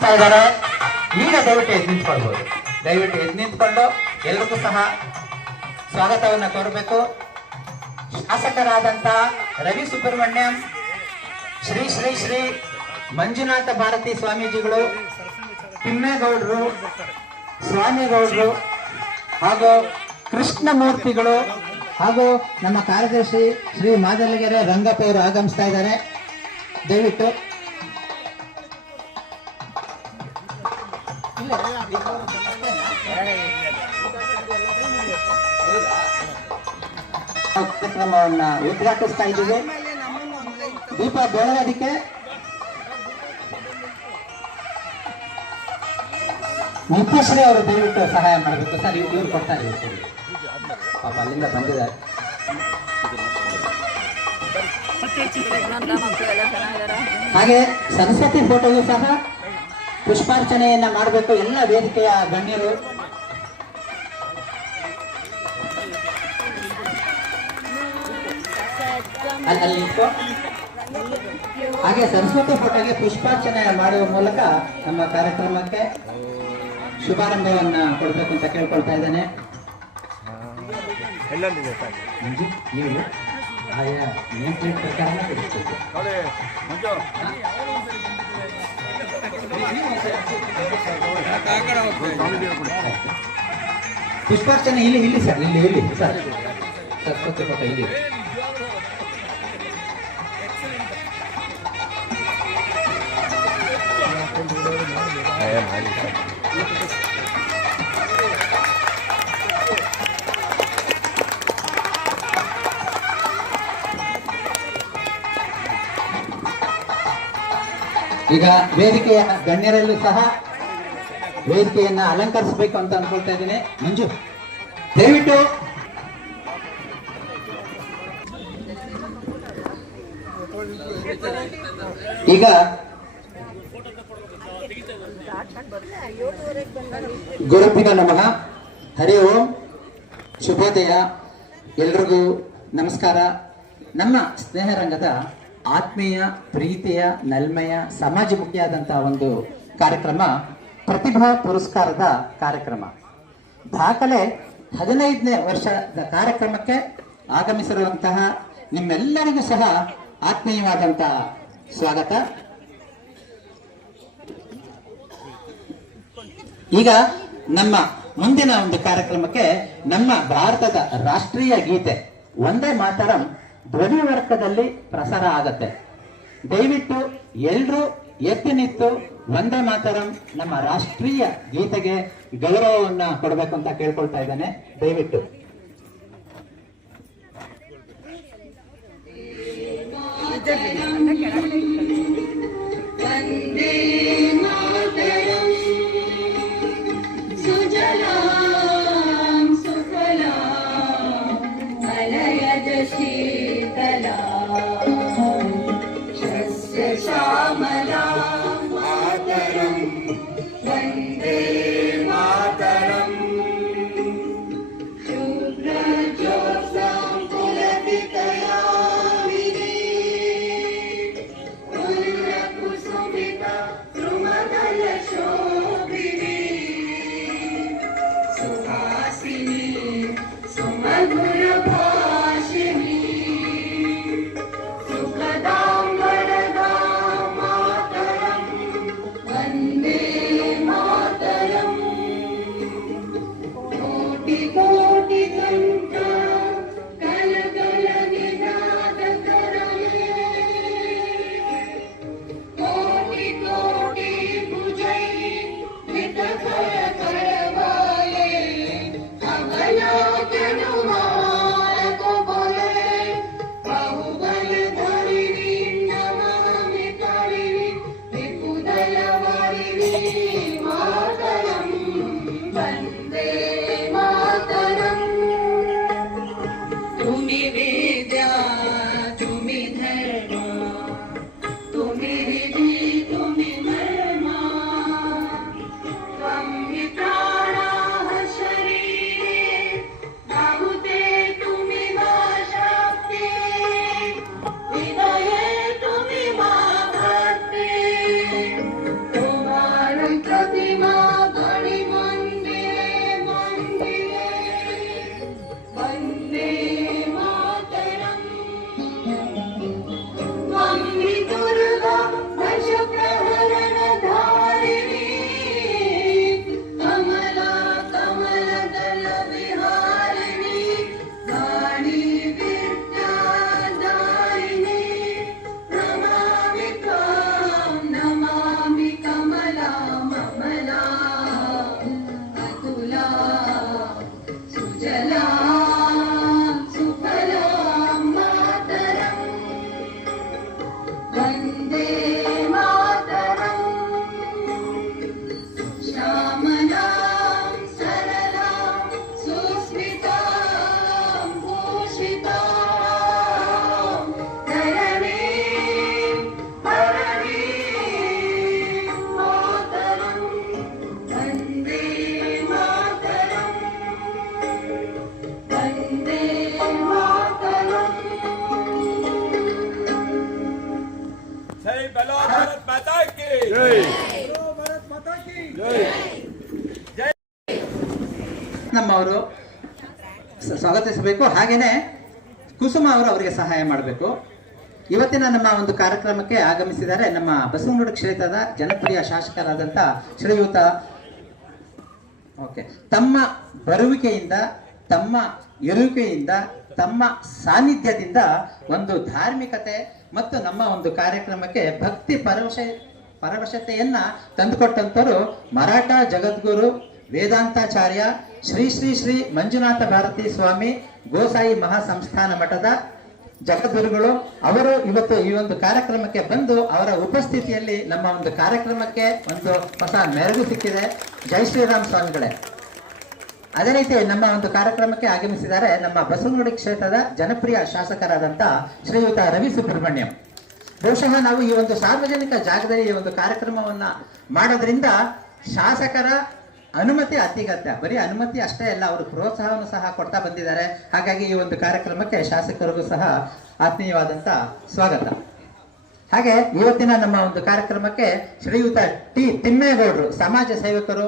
ಇದ್ದಾರೆ. ಈಗ ದಯವಿಟ್ಟು ಎದ್ದು ನಿಂತ್ಕೊಳ್ಬಹುದು. ದಯವಿಟ್ಟು ಎದ್ದು ನಿಂತ್ಕೊಂಡು ಎಲ್ರಿಗೂ ಸಹ ಸ್ವಾಗತವನ್ನ ಕೋರಬೇಕು. ಶಾಸಕರಾದಂತ ರವಿ ಸುಬ್ರಹ್ಮಣ್ಯಂ, ಶ್ರೀ ಶ್ರೀ ಶ್ರೀ ಮಂಜುನಾಥ ಭಾರತಿ ಸ್ವಾಮೀಜಿಗಳು, ತಿಮ್ಮೇಗೌಡರು, ಸ್ವಾಮಿಗೌಡರು ಹಾಗೂ ಕೃಷ್ಣಮೂರ್ತಿಗಳು ಹಾಗೂ ನಮ್ಮ ಕಾರ್ಯದರ್ಶಿ ಶ್ರೀ ಮಾದಲಗೆರೆ ರಂಗಪ್ಪ ಅವರು ಆಗಮಿಸ್ತಾ ಇದ್ದಾರೆ. ದಯವಿಟ್ಟು ಕಾರ್ಯಕ್ರಮವನ್ನ ಉದ್ಘಾಟಿಸ್ತಾ ಇದ್ದೀವಿ. ದೀಪ ಬೆಳಗೋದಕ್ಕೆ ನಿತ್ಯಶ್ರೀ ಅವರು ದಯವಿಟ್ಟು ಸಹಾಯ ಮಾಡಬೇಕು ಸರ್. ಇವ್ರು ಕೊಡ್ತಾ ಇದ್ದೀವಿ ಪಾಪ ಅಲ್ಲಿಂದ ಬಂದಿದ್ದಾರೆ. ಹಾಗೆ ಸರಸ್ವತಿ ಫೋಟೋಗೂ ಸಹ ಪುಷ್ಪಾರ್ಚನೆಯನ್ನ ಮಾಡಬೇಕು ಎಲ್ಲ ವೇದಿಕೆಯ ಗಣ್ಯರು. ಅಲ್ಲಿ ಹಾಗೆ ಸರಸ್ವತಿ ಫೋಟೋಗೆ ಪುಷ್ಪಾರ್ಚನೆ ಮಾಡುವ ಮೂಲಕ ನಮ್ಮ ಕಾರ್ಯಕ್ರಮಕ್ಕೆ ಶುಭಾರಂಭವನ್ನ ಕೊಡಬೇಕು ಅಂತ ಕೇಳ್ಕೊಳ್ತಾ ಇದ್ದೇನೆ. ನೀವು ಆಯಾ ನೇಮ್ ಪ್ಲೇಟ್ ಪ್ರಕಾರ ಪುಷ್ಪಾರ್ಚನೆ ಇಲ್ಲಿ ಸರ್, ಇಲ್ಲಿ ಸರ್, ಸರಸ್ವತಿ ಫೋಟೋ ಇಲ್ಲಿ. ಈಗ ವೇದಿಕೆಯ ಗಣ್ಯರಲ್ಲೂ ಸಹ ವೇದಿಕೆಯನ್ನ ಅಲಂಕರಿಸಬೇಕು ಅಂತ ಅನ್ಕೊಳ್ತಾ ಇದ್ದೀನಿ. ಮಂಜು ದಯವಿಟ್ಟು ಈಗ ಗುರುಪಿನ ನಮಃ, ಹರಿ ಓಂ, ಶುಭೋದಯ, ಎಲ್ರಿಗೂ ನಮಸ್ಕಾರ. ನಮ್ಮ ಸ್ನೇಹರಂಗದ ಆತ್ಮೀಯ, ಪ್ರೀತಿಯ, ನಲ್ಮೆಯ, ಸಮಾಜಮುಖಿಯಾದಂತಹ ಒಂದು ಕಾರ್ಯಕ್ರಮ ಪ್ರತಿಭಾ ಪುರಸ್ಕಾರದ ಕಾರ್ಯಕ್ರಮ. ದಾಖಲೆ 15ನೇ ವರ್ಷದ ಕಾರ್ಯಕ್ರಮಕ್ಕೆ ಆಗಮಿಸಿರುವಂತಹ ನಿಮ್ಮೆಲ್ಲರಿಗೂ ಸಹ ಆತ್ಮೀಯವಾದಂತಹ ಸ್ವಾಗತ. ಈಗ ನಮ್ಮ ಮುಂದಿನ ಒಂದು ಕಾರ್ಯಕ್ರಮಕ್ಕೆ ನಮ್ಮ ಭಾರತದ ರಾಷ್ಟ್ರೀಯ ಗೀತೆ ವಂದೇ ಮಾತರಂ ಧ್ವನಿವರ್ಗದಲ್ಲಿ ಪ್ರಸಾರ ಆಗತ್ತೆ. ದಯವಿಟ್ಟು ಎಲ್ರೂ ಎತ್ತಿ ನಿಂತು ವಂದೇ ಮಾತರಂ ನಮ್ಮ ರಾಷ್ಟ್ರೀಯ ಗೀತೆಗೆ ಗೌರವವನ್ನ ಕೊಡಬೇಕು ಅಂತ ಕೇಳ್ಕೊಳ್ತಾ ಇದ್ದೇನೆ. ದಯವಿಟ್ಟು जय बोलो भारत माता की जय बोलो भारत माता की जय ನಮ್ಮವರು ಸ್ವಾಗತಿಸಬೇಕು. ಹಾಗೇನೆ ಕುಸುಮ ಅವರು ಅವರಿಗೆ ಸಹಾಯ ಮಾಡಬೇಕು. ಇವತ್ತಿನ ನಮ್ಮ ಒಂದು ಕಾರ್ಯಕ್ರಮಕ್ಕೆ ಆಗಮಿಸಿದ್ದಾರೆ ನಮ್ಮ ಬಸವನಗುಡಿ ಕ್ಷೇತ್ರದ ಜನಪ್ರಿಯ ಶಾಸಕರಾದಂಥ ಶ್ರೀಯುತ ತಮ್ಮ ಬರುವಿಕೆಯಿಂದ, ತಮ್ಮ ಇರುವಿಕೆಯಿಂದ, ತಮ್ಮ ಸಾನ್ನಿಧ್ಯದಿಂದ ಒಂದು ಧಾರ್ಮಿಕತೆ ಮತ್ತು ನಮ್ಮ ಒಂದು ಕಾರ್ಯಕ್ರಮಕ್ಕೆ ಭಕ್ತಿ ಪರವಶತೆಯನ್ನ ತಂದುಕೊಟ್ಟಂತವರು ಮರಾಠ ಜಗದ್ಗುರು ವೇದಾಂತಾಚಾರ್ಯ ಶ್ರೀ ಶ್ರೀ ಶ್ರೀ ಮಂಜುನಾಥ ಭಾರತಿ ಸ್ವಾಮಿ ಗೋಸಾಯಿ ಮಹಾಸಂಸ್ಥಾನ ಮಠದ ಜಗದ್ಗುರುಗಳು. ಅವರು ಇವತ್ತು ಈ ಒಂದು ಕಾರ್ಯಕ್ರಮಕ್ಕೆ ಬಂದು ಅವರ ಉಪಸ್ಥಿತಿಯಲ್ಲಿ ನಮ್ಮ ಒಂದು ಕಾರ್ಯಕ್ರಮಕ್ಕೆ ಒಂದು ಹೊಸ ಮೆರುಗು ಸಿಕ್ಕಿದೆ. ಜೈ ಶ್ರೀರಾಮ್ ಸ್ವಾಮಿಗಳೇ. ಅದೇ ರೀತಿ ನಮ್ಮ ಒಂದು ಕಾರ್ಯಕ್ರಮಕ್ಕೆ ಆಗಮಿಸಿದ್ದಾರೆ ನಮ್ಮ ಬಸವನಗುಡಿ ಕ್ಷೇತ್ರದ ಜನಪ್ರಿಯ ಶಾಸಕರಾದಂಥ ಶ್ರೀಯುತ ರವಿ ಸುಬ್ರಹ್ಮಣ್ಯಂ. ಬಹುಶಃ ನಾವು ಈ ಒಂದು ಸಾರ್ವಜನಿಕ ಜಾಗದಲ್ಲಿ ಈ ಒಂದು ಕಾರ್ಯಕ್ರಮವನ್ನ ಮಾಡೋದ್ರಿಂದ ಶಾಸಕರ ಅನುಮತಿ ಅತ್ಯಗತ್ಯ. ಬರೀ ಅನುಮತಿ ಅಷ್ಟೇ ಅಲ್ಲ, ಅವರು ಪ್ರೋತ್ಸಾಹವನ್ನು ಸಹ ಕೊಡ್ತಾ ಬಂದಿದ್ದಾರೆ. ಹಾಗಾಗಿ ಈ ಒಂದು ಕಾರ್ಯಕ್ರಮಕ್ಕೆ ಶಾಸಕರಿಗೂ ಸಹ ಆತ್ಮೀಯವಾದಂತ ಸ್ವಾಗತ. ಹಾಗೆ ಇವತ್ತಿನ ನಮ್ಮ ಒಂದು ಕಾರ್ಯಕ್ರಮಕ್ಕೆ ಶ್ರೀಯುತ ಟಿ ತಿಮ್ಮೇಗೌಡರು ಸಮಾಜ ಸೇವಕರು,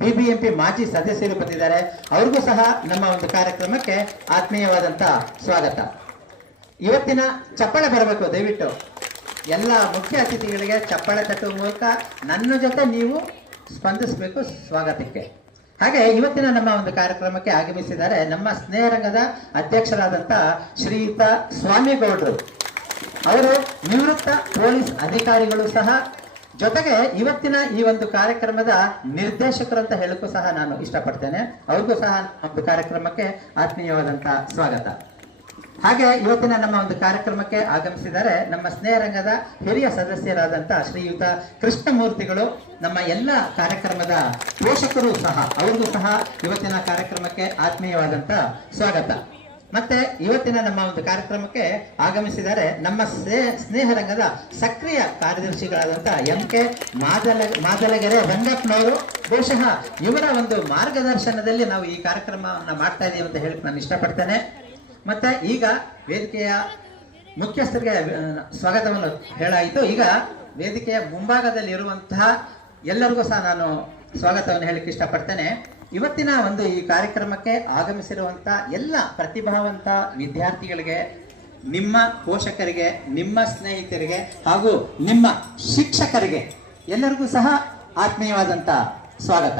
ಬಿಬಿಎಂಪಿ ಮಾಜಿ ಸದಸ್ಯರು ಬಂದಿದ್ದಾರೆ. ಅವ್ರಿಗೂ ಸಹ ನಮ್ಮ ಒಂದು ಕಾರ್ಯಕ್ರಮಕ್ಕೆ ಆತ್ಮೀಯವಾದಂತ ಸ್ವಾಗತ. ಇವತ್ತಿನ ಚಪ್ಪಾಳೆ ಬರಬೇಕು ದಯವಿಟ್ಟು. ಎಲ್ಲ ಮುಖ್ಯ ಅತಿಥಿಗಳಿಗೆ ಚಪ್ಪಾಳೆ ತಟ್ಟುವ ಮೂಲಕ ನನ್ನ ಜೊತೆ ನೀವು ಸ್ಪಂದಿಸಬೇಕು ಸ್ವಾಗತಕ್ಕೆ. ಹಾಗೆ ಇವತ್ತಿನ ನಮ್ಮ ಒಂದು ಕಾರ್ಯಕ್ರಮಕ್ಕೆ ಆಗಮಿಸಿದ್ದಾರೆ ನಮ್ಮ ಸ್ನೇಹರಂಗದ ಅಧ್ಯಕ್ಷರಾದಂಥ ಶ್ರೀಯುತ ಸ್ವಾಮಿಗೌಡರು. ಅವರು ನಿವೃತ್ತ ಪೊಲೀಸ್ ಅಧಿಕಾರಿಗಳು ಸಹ, ಜೊತೆಗೆ ಇವತ್ತಿನ ಈ ಒಂದು ಕಾರ್ಯಕ್ರಮದ ನಿರ್ದೇಶಕರು ಅಂತ ಹೇಳಕ್ಕೂ ಸಹ ನಾನು ಇಷ್ಟಪಡ್ತೇನೆ. ಅವ್ರಿಗೂ ಸಹ ಒಂದು ಕಾರ್ಯಕ್ರಮಕ್ಕೆ ಆತ್ಮೀಯವಾದಂತ ಸ್ವಾಗತ. ಹಾಗೆ ಇವತ್ತಿನ ನಮ್ಮ ಒಂದು ಕಾರ್ಯಕ್ರಮಕ್ಕೆ ಆಗಮಿಸಿದ್ದಾರೆ ನಮ್ಮ ಸ್ನೇಹರಂಗದ ಹಿರಿಯ ಸದಸ್ಯರಾದಂಥ ಶ್ರೀಯುತ ಕೃಷ್ಣಮೂರ್ತಿಗಳು. ನಮ್ಮ ಎಲ್ಲ ಕಾರ್ಯಕ್ರಮದ ಪೋಷಕರು ಸಹ, ಅವ್ರಿಗೂ ಸಹ ಇವತ್ತಿನ ಕಾರ್ಯಕ್ರಮಕ್ಕೆ ಆತ್ಮೀಯವಾದಂತ ಸ್ವಾಗತ. ಮತ್ತೆ ಇವತ್ತಿನ ನಮ್ಮ ಒಂದು ಕಾರ್ಯಕ್ರಮಕ್ಕೆ ಆಗಮಿಸಿದ್ದಾರೆ ನಮ್ಮ ಸ್ನೇಹರಂಗದ ಸಕ್ರಿಯ ಕಾರ್ಯದರ್ಶಿಗಳಾದಂಥ MK ಮಾದಲಗೆರೆ ರಂಗಪ್ಪನವರು. ಬಹುಶಃ ಇವರ ಒಂದು ಮಾರ್ಗದರ್ಶನದಲ್ಲಿ ನಾವು ಈ ಕಾರ್ಯಕ್ರಮವನ್ನು ಮಾಡ್ತಾ ಇದ್ದೀವಿ ಅಂತ ಹೇಳಿ ನಾನು ಇಷ್ಟಪಡ್ತೇನೆ. ಮತ್ತೆ ಈಗ ವೇದಿಕೆಯ ಮುಖ್ಯಸ್ಥರಿಗೆ ಸ್ವಾಗತವನ್ನು ಹೇಳಾಯಿತು. ಈಗ ವೇದಿಕೆಯ ಮುಂಭಾಗದಲ್ಲಿ ಇರುವಂತಹ ಎಲ್ಲರಿಗೂ ಸಹ ನಾನು ಸ್ವಾಗತವನ್ನು ಹೇಳಲಿಕ್ಕೆ ಇಷ್ಟಪಡ್ತೇನೆ. ಇವತ್ತಿನ ಒಂದು ಈ ಕಾರ್ಯಕ್ರಮಕ್ಕೆ ಆಗಮಿಸಿರುವಂತಹ ಎಲ್ಲ ಪ್ರತಿಭಾವಂತ ವಿದ್ಯಾರ್ಥಿಗಳಿಗೆ, ನಿಮ್ಮ ಪೋಷಕರಿಗೆ, ನಿಮ್ಮ ಸ್ನೇಹಿತರಿಗೆ ಹಾಗೂ ನಿಮ್ಮ ಶಿಕ್ಷಕರಿಗೆ ಎಲ್ಲರಿಗೂ ಸಹ ಆತ್ಮೀಯವಾದಂತ ಸ್ವಾಗತ.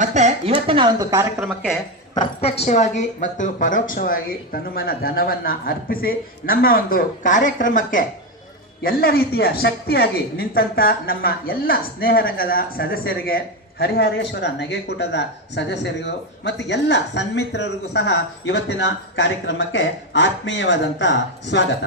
ಮತ್ತೆ ಇವತ್ತಿನ ಒಂದು ಕಾರ್ಯಕ್ರಮಕ್ಕೆ ಪ್ರತ್ಯಕ್ಷವಾಗಿ ಮತ್ತು ಪರೋಕ್ಷವಾಗಿ ತನುಮನ ಧನವನ್ನ ಅರ್ಪಿಸಿ ನಮ್ಮ ಒಂದು ಕಾರ್ಯಕ್ರಮಕ್ಕೆ ಎಲ್ಲ ರೀತಿಯ ಶಕ್ತಿಯಾಗಿ ನಿಂತಂತ ನಮ್ಮ ಎಲ್ಲ ಸ್ನೇಹರಂಗದ ಸದಸ್ಯರಿಗೆ, ಹರಿಹರೇಶ್ವರ ನಗೆಕೂಟದ ಸದಸ್ಯರಿಗೂ ಮತ್ತು ಎಲ್ಲ ಸನ್ಮಿತ್ರರಿಗೂ ಸಹ ಇವತ್ತಿನ ಕಾರ್ಯಕ್ರಮಕ್ಕೆ ಆತ್ಮೀಯವಾದಂತ ಸ್ವಾಗತ.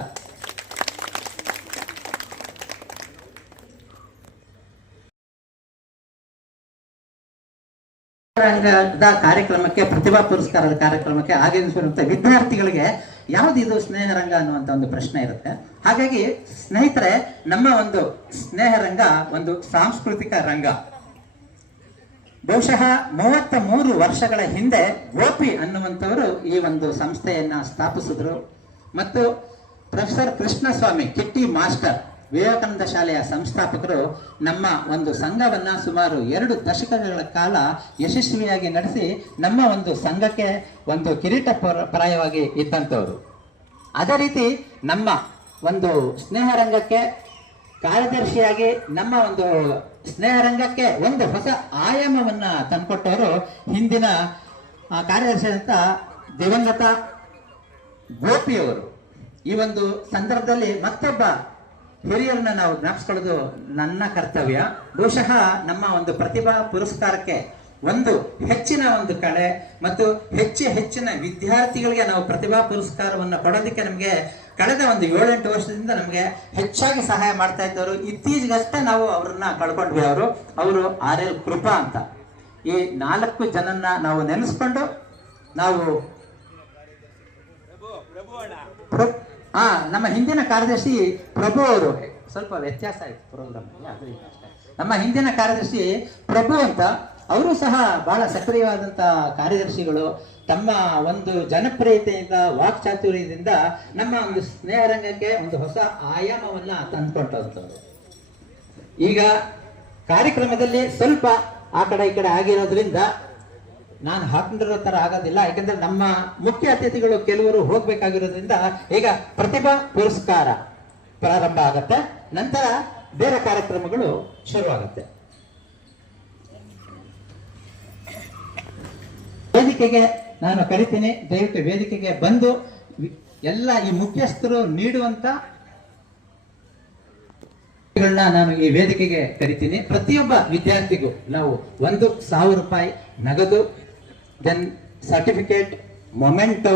ರಂಗದ ಕಾರ್ಯಕ್ರಮಕ್ಕೆ, ಪ್ರತಿಭಾ ಪುರಸ್ಕಾರದ ಕಾರ್ಯಕ್ರಮಕ್ಕೆ ಆಗಮಿಸಿರುವಂತಹ ವಿದ್ಯಾರ್ಥಿಗಳಿಗೆ ಯಾವ್ದು ಇದು ಸ್ನೇಹರಂಗ ಅನ್ನುವಂತ ಒಂದು ಪ್ರಶ್ನೆ ಇರುತ್ತೆ. ಹಾಗಾಗಿ ಸ್ನೇಹಿತರೆ, ನಮ್ಮ ಒಂದು ಸ್ನೇಹರಂಗ ಒಂದು ಸಾಂಸ್ಕೃತಿಕ ರಂಗ. ಬಹುಶಃ 33 ವರ್ಷಗಳ ಹಿಂದೆ ಗೋಪಿ ಅನ್ನುವಂಥವರು ಈ ಒಂದು ಸಂಸ್ಥೆಯನ್ನ ಸ್ಥಾಪಿಸಿದ್ರು. ಮತ್ತು ಪ್ರೊಫೆಸರ್ ಕೃಷ್ಣಸ್ವಾಮಿ ಕಿಟ್ಟಿ ಮಾಸ್ಟರ್ ವಿವೇಕಾನಂದ ಶಾಲೆಯ ಸಂಸ್ಥಾಪಕರು ನಮ್ಮ ಒಂದು ಸಂಘವನ್ನ ಸುಮಾರು 2 ದಶಕಗಳ ಕಾಲ ಯಶಸ್ವಿಯಾಗಿ ನಡೆಸಿ ನಮ್ಮ ಒಂದು ಸಂಘಕ್ಕೆ ಒಂದು ಕಿರೀಟ ಪರಾಯವಾಗಿ ಇದ್ದಂಥವ್ರು. ಅದೇ ರೀತಿ ನಮ್ಮ ಒಂದು ಸ್ನೇಹರಂಗಕ್ಕೆ ಕಾರ್ಯದರ್ಶಿಯಾಗಿ ನಮ್ಮ ಒಂದು ಸ್ನೇಹರಂಗಕ್ಕೆ ಒಂದು ಹೊಸ ಆಯಾಮವನ್ನ ತಂದುಕೊಟ್ಟವರು ಹಿಂದಿನ ಕಾರ್ಯದರ್ಶಿಯಾದಂಥ ದಿವಂಗತ ಗೋಪಿಯವರು. ಈ ಒಂದು ಸಂದರ್ಭದಲ್ಲಿ ಮತ್ತೊಬ್ಬ ಹಿರಿಯರನ್ನ ನಾವು ಜ್ಞಾಪಿಸ್ಕೊಳ್ಳೋದು ನನ್ನ ಕರ್ತವ್ಯ. ಬಹುಶಃ ನಮ್ಮ ಒಂದು ಪ್ರತಿಭಾ ಪುರಸ್ಕಾರಕ್ಕೆ ಒಂದು ಹೆಚ್ಚಿನ ಒಂದು ಕಳೆ ಮತ್ತು ಹೆಚ್ಚಿನ ವಿದ್ಯಾರ್ಥಿಗಳಿಗೆ ನಾವು ಪ್ರತಿಭಾ ಪುರಸ್ಕಾರವನ್ನು ಕೊಡೋದಕ್ಕೆ ನಮಗೆ ಕಳೆದ ಒಂದು 7-8 ವರ್ಷದಿಂದ ನಮಗೆ ಹೆಚ್ಚಾಗಿ ಸಹಾಯ ಮಾಡ್ತಾ ಇದ್ದವರು. ಇತ್ತೀಚೆಗಷ್ಟೇ ನಾವು ಅವ್ರನ್ನ ಕಳ್ಕೊಂಡ್ವಿ. ಅವರು RL ಕೃಪಾ ಅಂತ. ಈ 4 ಜನನ್ನ ನಾವು ನೆನೆಸ್ಕೊಂಡು ನಾವು ನಮ್ಮ ಹಿಂದಿನ ಕಾರ್ಯದರ್ಶಿ ಪ್ರಭು ಅವರು, ಸ್ವಲ್ಪ ವ್ಯತ್ಯಾಸ ಆಯ್ತು ಪ್ರೋಗ್ರಾಮ್, ನಮ್ಮ ಹಿಂದಿನ ಕಾರ್ಯದರ್ಶಿ ಪ್ರಭು ಅಂತ ಅವರು ಸಹ ಬಹಳ ಸಕ್ರಿಯವಾದಂತ ಕಾರ್ಯದರ್ಶಿಗಳು. ತಮ್ಮ ಒಂದು ಜನಪ್ರಿಯತೆಯಿಂದ ವಾಕ್ಚಾತುರ್ಯದಿಂದ ನಮ್ಮ ಒಂದು ಸ್ನೇಹ ರಂಗಕ್ಕೆ ಒಂದು ಹೊಸ ಆಯಾಮವನ್ನ ತಂದುಕೊಂಡಂಥವ್ರು. ಈಗ ಕಾರ್ಯಕ್ರಮದಲ್ಲಿ ಸ್ವಲ್ಪ ಆ ಕಡೆ ಈ ಕಡೆ ಆಗಿರೋದ್ರಿಂದ ನಾನು ಹಾಕೊಂಡಿರೋ ತರ ಆಗೋದಿಲ್ಲ, ಯಾಕಂದ್ರೆ ನಮ್ಮ ಮುಖ್ಯ ಅತಿಥಿಗಳು ಕೆಲವರು ಹೋಗ್ಬೇಕಾಗಿರೋದ್ರಿಂದ ಈಗ ಪ್ರತಿಭಾ ಪುರಸ್ಕಾರ ಪ್ರಾರಂಭ ಆಗತ್ತೆ, ನಂತರ ಬೇರೆ ಕಾರ್ಯಕ್ರಮಗಳು ಶುರುವಾಗುತ್ತೆ. ವೇದಿಕೆಗೆ ನಾನು ಕರಿತೀನಿ, ದಯವಿಟ್ಟು ವೇದಿಕೆಗೆ ಬಂದು ಎಲ್ಲ ಈ ಮುಖ್ಯಸ್ಥರು ನೀಡುವಂತ ನಾನು ಈ ವೇದಿಕೆಗೆ ಕರಿತೀನಿ. ಪ್ರತಿಯೊಬ್ಬ ವಿದ್ಯಾರ್ಥಿಗೂ ನಾವು 1,000 ರೂಪಾಯಿ ನಗದು, then certificate, memento,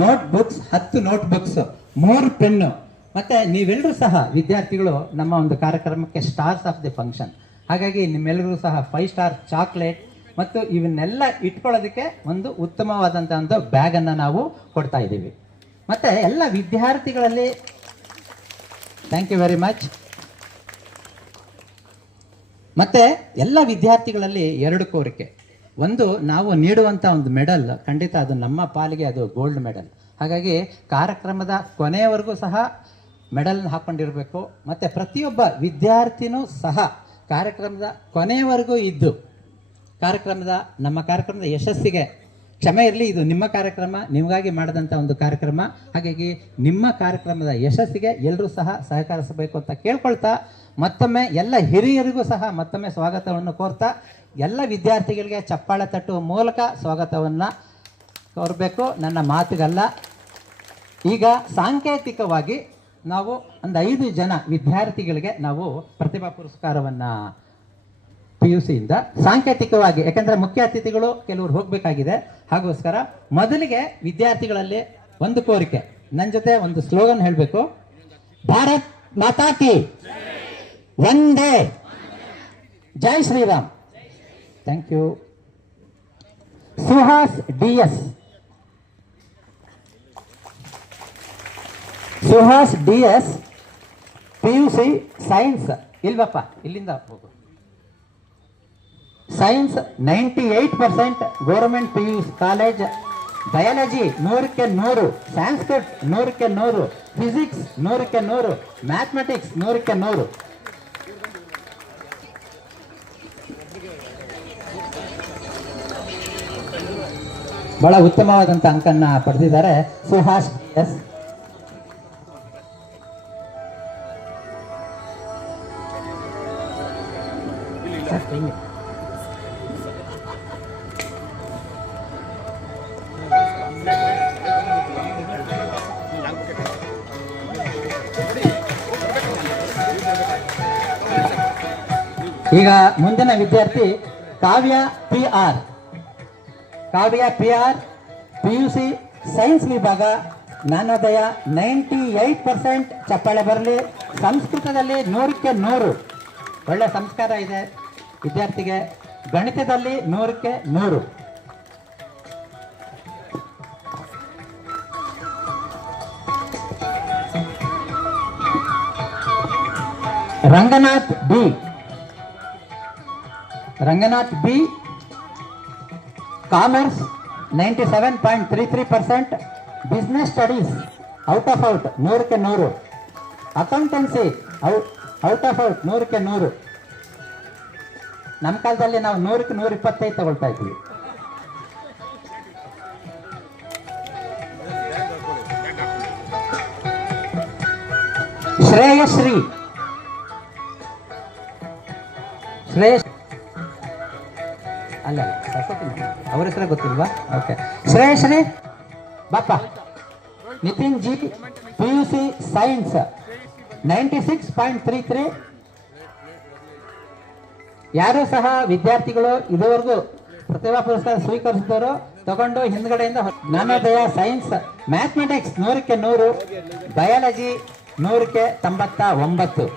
notebooks, 10 notebooks, 3 pen, ಮತ್ತೆ ನೀವೆಲ್ಲರೂ ಸಹ ವಿದ್ಯಾರ್ಥಿಗಳು ನಮ್ಮ ಒಂದು ಕಾರ್ಯಕ್ರಮಕ್ಕೆ ಸ್ಟಾರ್ಸ್ ಆಫ್ ದಿ ಫಂಕ್ಷನ್. ಹಾಗಾಗಿ ನಿಮ್ಮೆಲ್ಲರಿಗೂ ಸಹ 5 ಸ್ಟಾರ್ ಚಾಕ್ಲೇಟ್ ಮತ್ತು ಇವನ್ನೆಲ್ಲ ಇಟ್ಕೊಳ್ಳೋದಕ್ಕೆ ಒಂದು ಉತ್ತಮವಾದಂತಹ ಒಂದು ಬ್ಯಾಗ್ ಅನ್ನ ನಾವು ಕೊಡ್ತಾ ಇದ್ದೀವಿ. ಮತ್ತೆ ಎಲ್ಲ ವಿದ್ಯಾರ್ಥಿಗಳಲ್ಲಿ ಥ್ಯಾಂಕ್ ಯು ವೆರಿ ಮಚ್. ಮತ್ತೆ ಎಲ್ಲ ವಿದ್ಯಾರ್ಥಿಗಳಲ್ಲಿ 2 ಕೋರಿಕೆ. ಒಂದು, ನಾವು ನೀಡುವಂತ ಒಂದು ಮೆಡಲ್ ಖಂಡಿತ ಅದು ನಮ್ಮ ಪಾಲಿಗೆ ಅದು ಗೋಲ್ಡ್ ಮೆಡಲ್. ಹಾಗಾಗಿ ಕಾರ್ಯಕ್ರಮದ ಕೊನೆಯವರೆಗೂ ಸಹ ಮೆಡಲ್ ಹಾಕೊಂಡಿರಬೇಕು. ಮತ್ತೆ ಪ್ರತಿಯೊಬ್ಬ ವಿದ್ಯಾರ್ಥಿನೂ ಸಹ ಕಾರ್ಯಕ್ರಮದ ಕೊನೆಯವರೆಗೂ ಇದ್ದು ನಮ್ಮ ಕಾರ್ಯಕ್ರಮದ ಯಶಸ್ಸಿಗೆ ಕ್ಷಮೆ ಇರಲಿ. ಇದು ನಿಮ್ಮ ಕಾರ್ಯಕ್ರಮ, ನಿಮಗಾಗಿ ಮಾಡಿದಂಥ ಒಂದು ಕಾರ್ಯಕ್ರಮ. ಹಾಗಾಗಿ ನಿಮ್ಮ ಕಾರ್ಯಕ್ರಮದ ಯಶಸ್ಸಿಗೆ ಎಲ್ಲರೂ ಸಹ ಸಹಕರಿಸಬೇಕು ಅಂತ ಕೇಳ್ಕೊಳ್ತಾ, ಮತ್ತೊಮ್ಮೆ ಎಲ್ಲ ಹಿರಿಯರಿಗೂ ಸಹ ಮತ್ತೊಮ್ಮೆ ಸ್ವಾಗತವನ್ನು ಕೋರ್ತಾ, ಎಲ್ಲ ವಿದ್ಯಾರ್ಥಿಗಳಿಗೆ ಚಪ್ಪಾಳೆ ತಟ್ಟುವ ಮೂಲಕ ಸ್ವಾಗತವನ್ನು ಕೋರಬೇಕು, ನನ್ನ ಮಾತಿಗಲ್ಲ. ಈಗ ಸಾಂಕೇತಿಕವಾಗಿ ನಾವು ಒಂದು 5 ಜನ ವಿದ್ಯಾರ್ಥಿಗಳಿಗೆ ನಾವು ಪ್ರತಿಭಾ ಪುರಸ್ಕಾರವನ್ನು PUC ಇಂದ ಸಾಂಕೇತಿಕವಾಗಿ, ಯಾಕಂದ್ರೆ ಮುಖ್ಯ ಅತಿಥಿಗಳು ಕೆಲವರು ಹೋಗಬೇಕಾಗಿದೆ, ಹಾಗೋಸ್ಕರ ಮೊದಲಿಗೆ ವಿದ್ಯಾರ್ಥಿಗಳಲ್ಲಿ ಒಂದು ಕೋರಿಕೆ, ನನ್ನ ಜೊತೆ ಒಂದು ಸ್ಲೋಗನ್ ಹೇಳಬೇಕು. ಭಾರತ್ ಮಾತಾ ಕಿ ವಂದೇ, ಜೈ Shriram. Thank you. Suhas DS, Suhas DS, PUC science. ಇಲ್ವಪ್ಪ, ಇಲ್ಲಿಂದ ಹೋಗು. Science 98%, government PU college. Biology 100ಕ್ಕೆ 100, ಸಂಸ್ಕೃತ್ 100ಕ್ಕೆ 100, ಫಿಸಿಕ್ಸ್ 100ಕ್ಕೆ 100, ಮ್ಯಾಥಮೆಟಿಕ್ಸ್ 100ಕ್ಕೆ 100. ಬಹಳ ಉತ್ತಮವಾದಂತ ಅಂಕನ್ನ ಪಡೆದಿದ್ದಾರೆ ಸುಹಾಸ್ DS. ಈಗ ಮುಂದಿನ ವಿದ್ಯಾರ್ಥಿ ಕಾವ್ಯ PR, PUC ಸೈನ್ಸ್ ವಿಭಾಗ, ಜ್ಞಾನೋದಯ 98%. ಚಪ್ಪಾಳೆ ಬರಲಿ. ಸಂಸ್ಕೃತದಲ್ಲಿ 100ಕ್ಕೆ 100, ಒಳ್ಳೆ ಸಂಸ್ಕಾರ ಇದೆ ವಿದ್ಯಾರ್ಥಿಗೆ. ಗಣಿತದಲ್ಲಿ 100ಕ್ಕೆ 100. Ranganath B, commerce 97.33%, business studies out 100ಕ್ಕೆ 100, ಅಕೌಂಟೆನ್ಸಿ ಔಟ್ 100ಕ್ಕೆ 100. ನಮ್ಮ ಕಾಲದಲ್ಲಿ ನಾವು 100ಕ್ಕೆ 125 ತಗೊಳ್ತಾ ಇದ್ವಿ. ಶ್ರೇಯಶ್ರೀ ಅಲ್ಲ, ಅವ್ರ ಹೆಸರೇ ಗೊತ್ತಿಲ್ವಾ? ಓಕೆ, ಶ್ರೇಯಶ್ರೀ ಬಾಪ. Nitin G, PUC science 96.33. ಯಾರು ಸಹ ವಿದ್ಯಾರ್ಥಿಗಳು ಇದುವರೆಗೂ ಪ್ರತಿಭಾ ಪುರಸ್ಕಾರ ಸ್ವೀಕರಿಸಿದವರು ತಗೊಂಡು ಹಿಂದ್ಗಡೆಯಿಂದ. ಜ್ಞಾನೋದಯ ಸೈನ್ಸ್, ಮ್ಯಾಥಮೆಟಿಕ್ಸ್ 100ಕ್ಕೆ 100, ಬಯಾಲಜಿ 100ಕ್ಕೆ 99.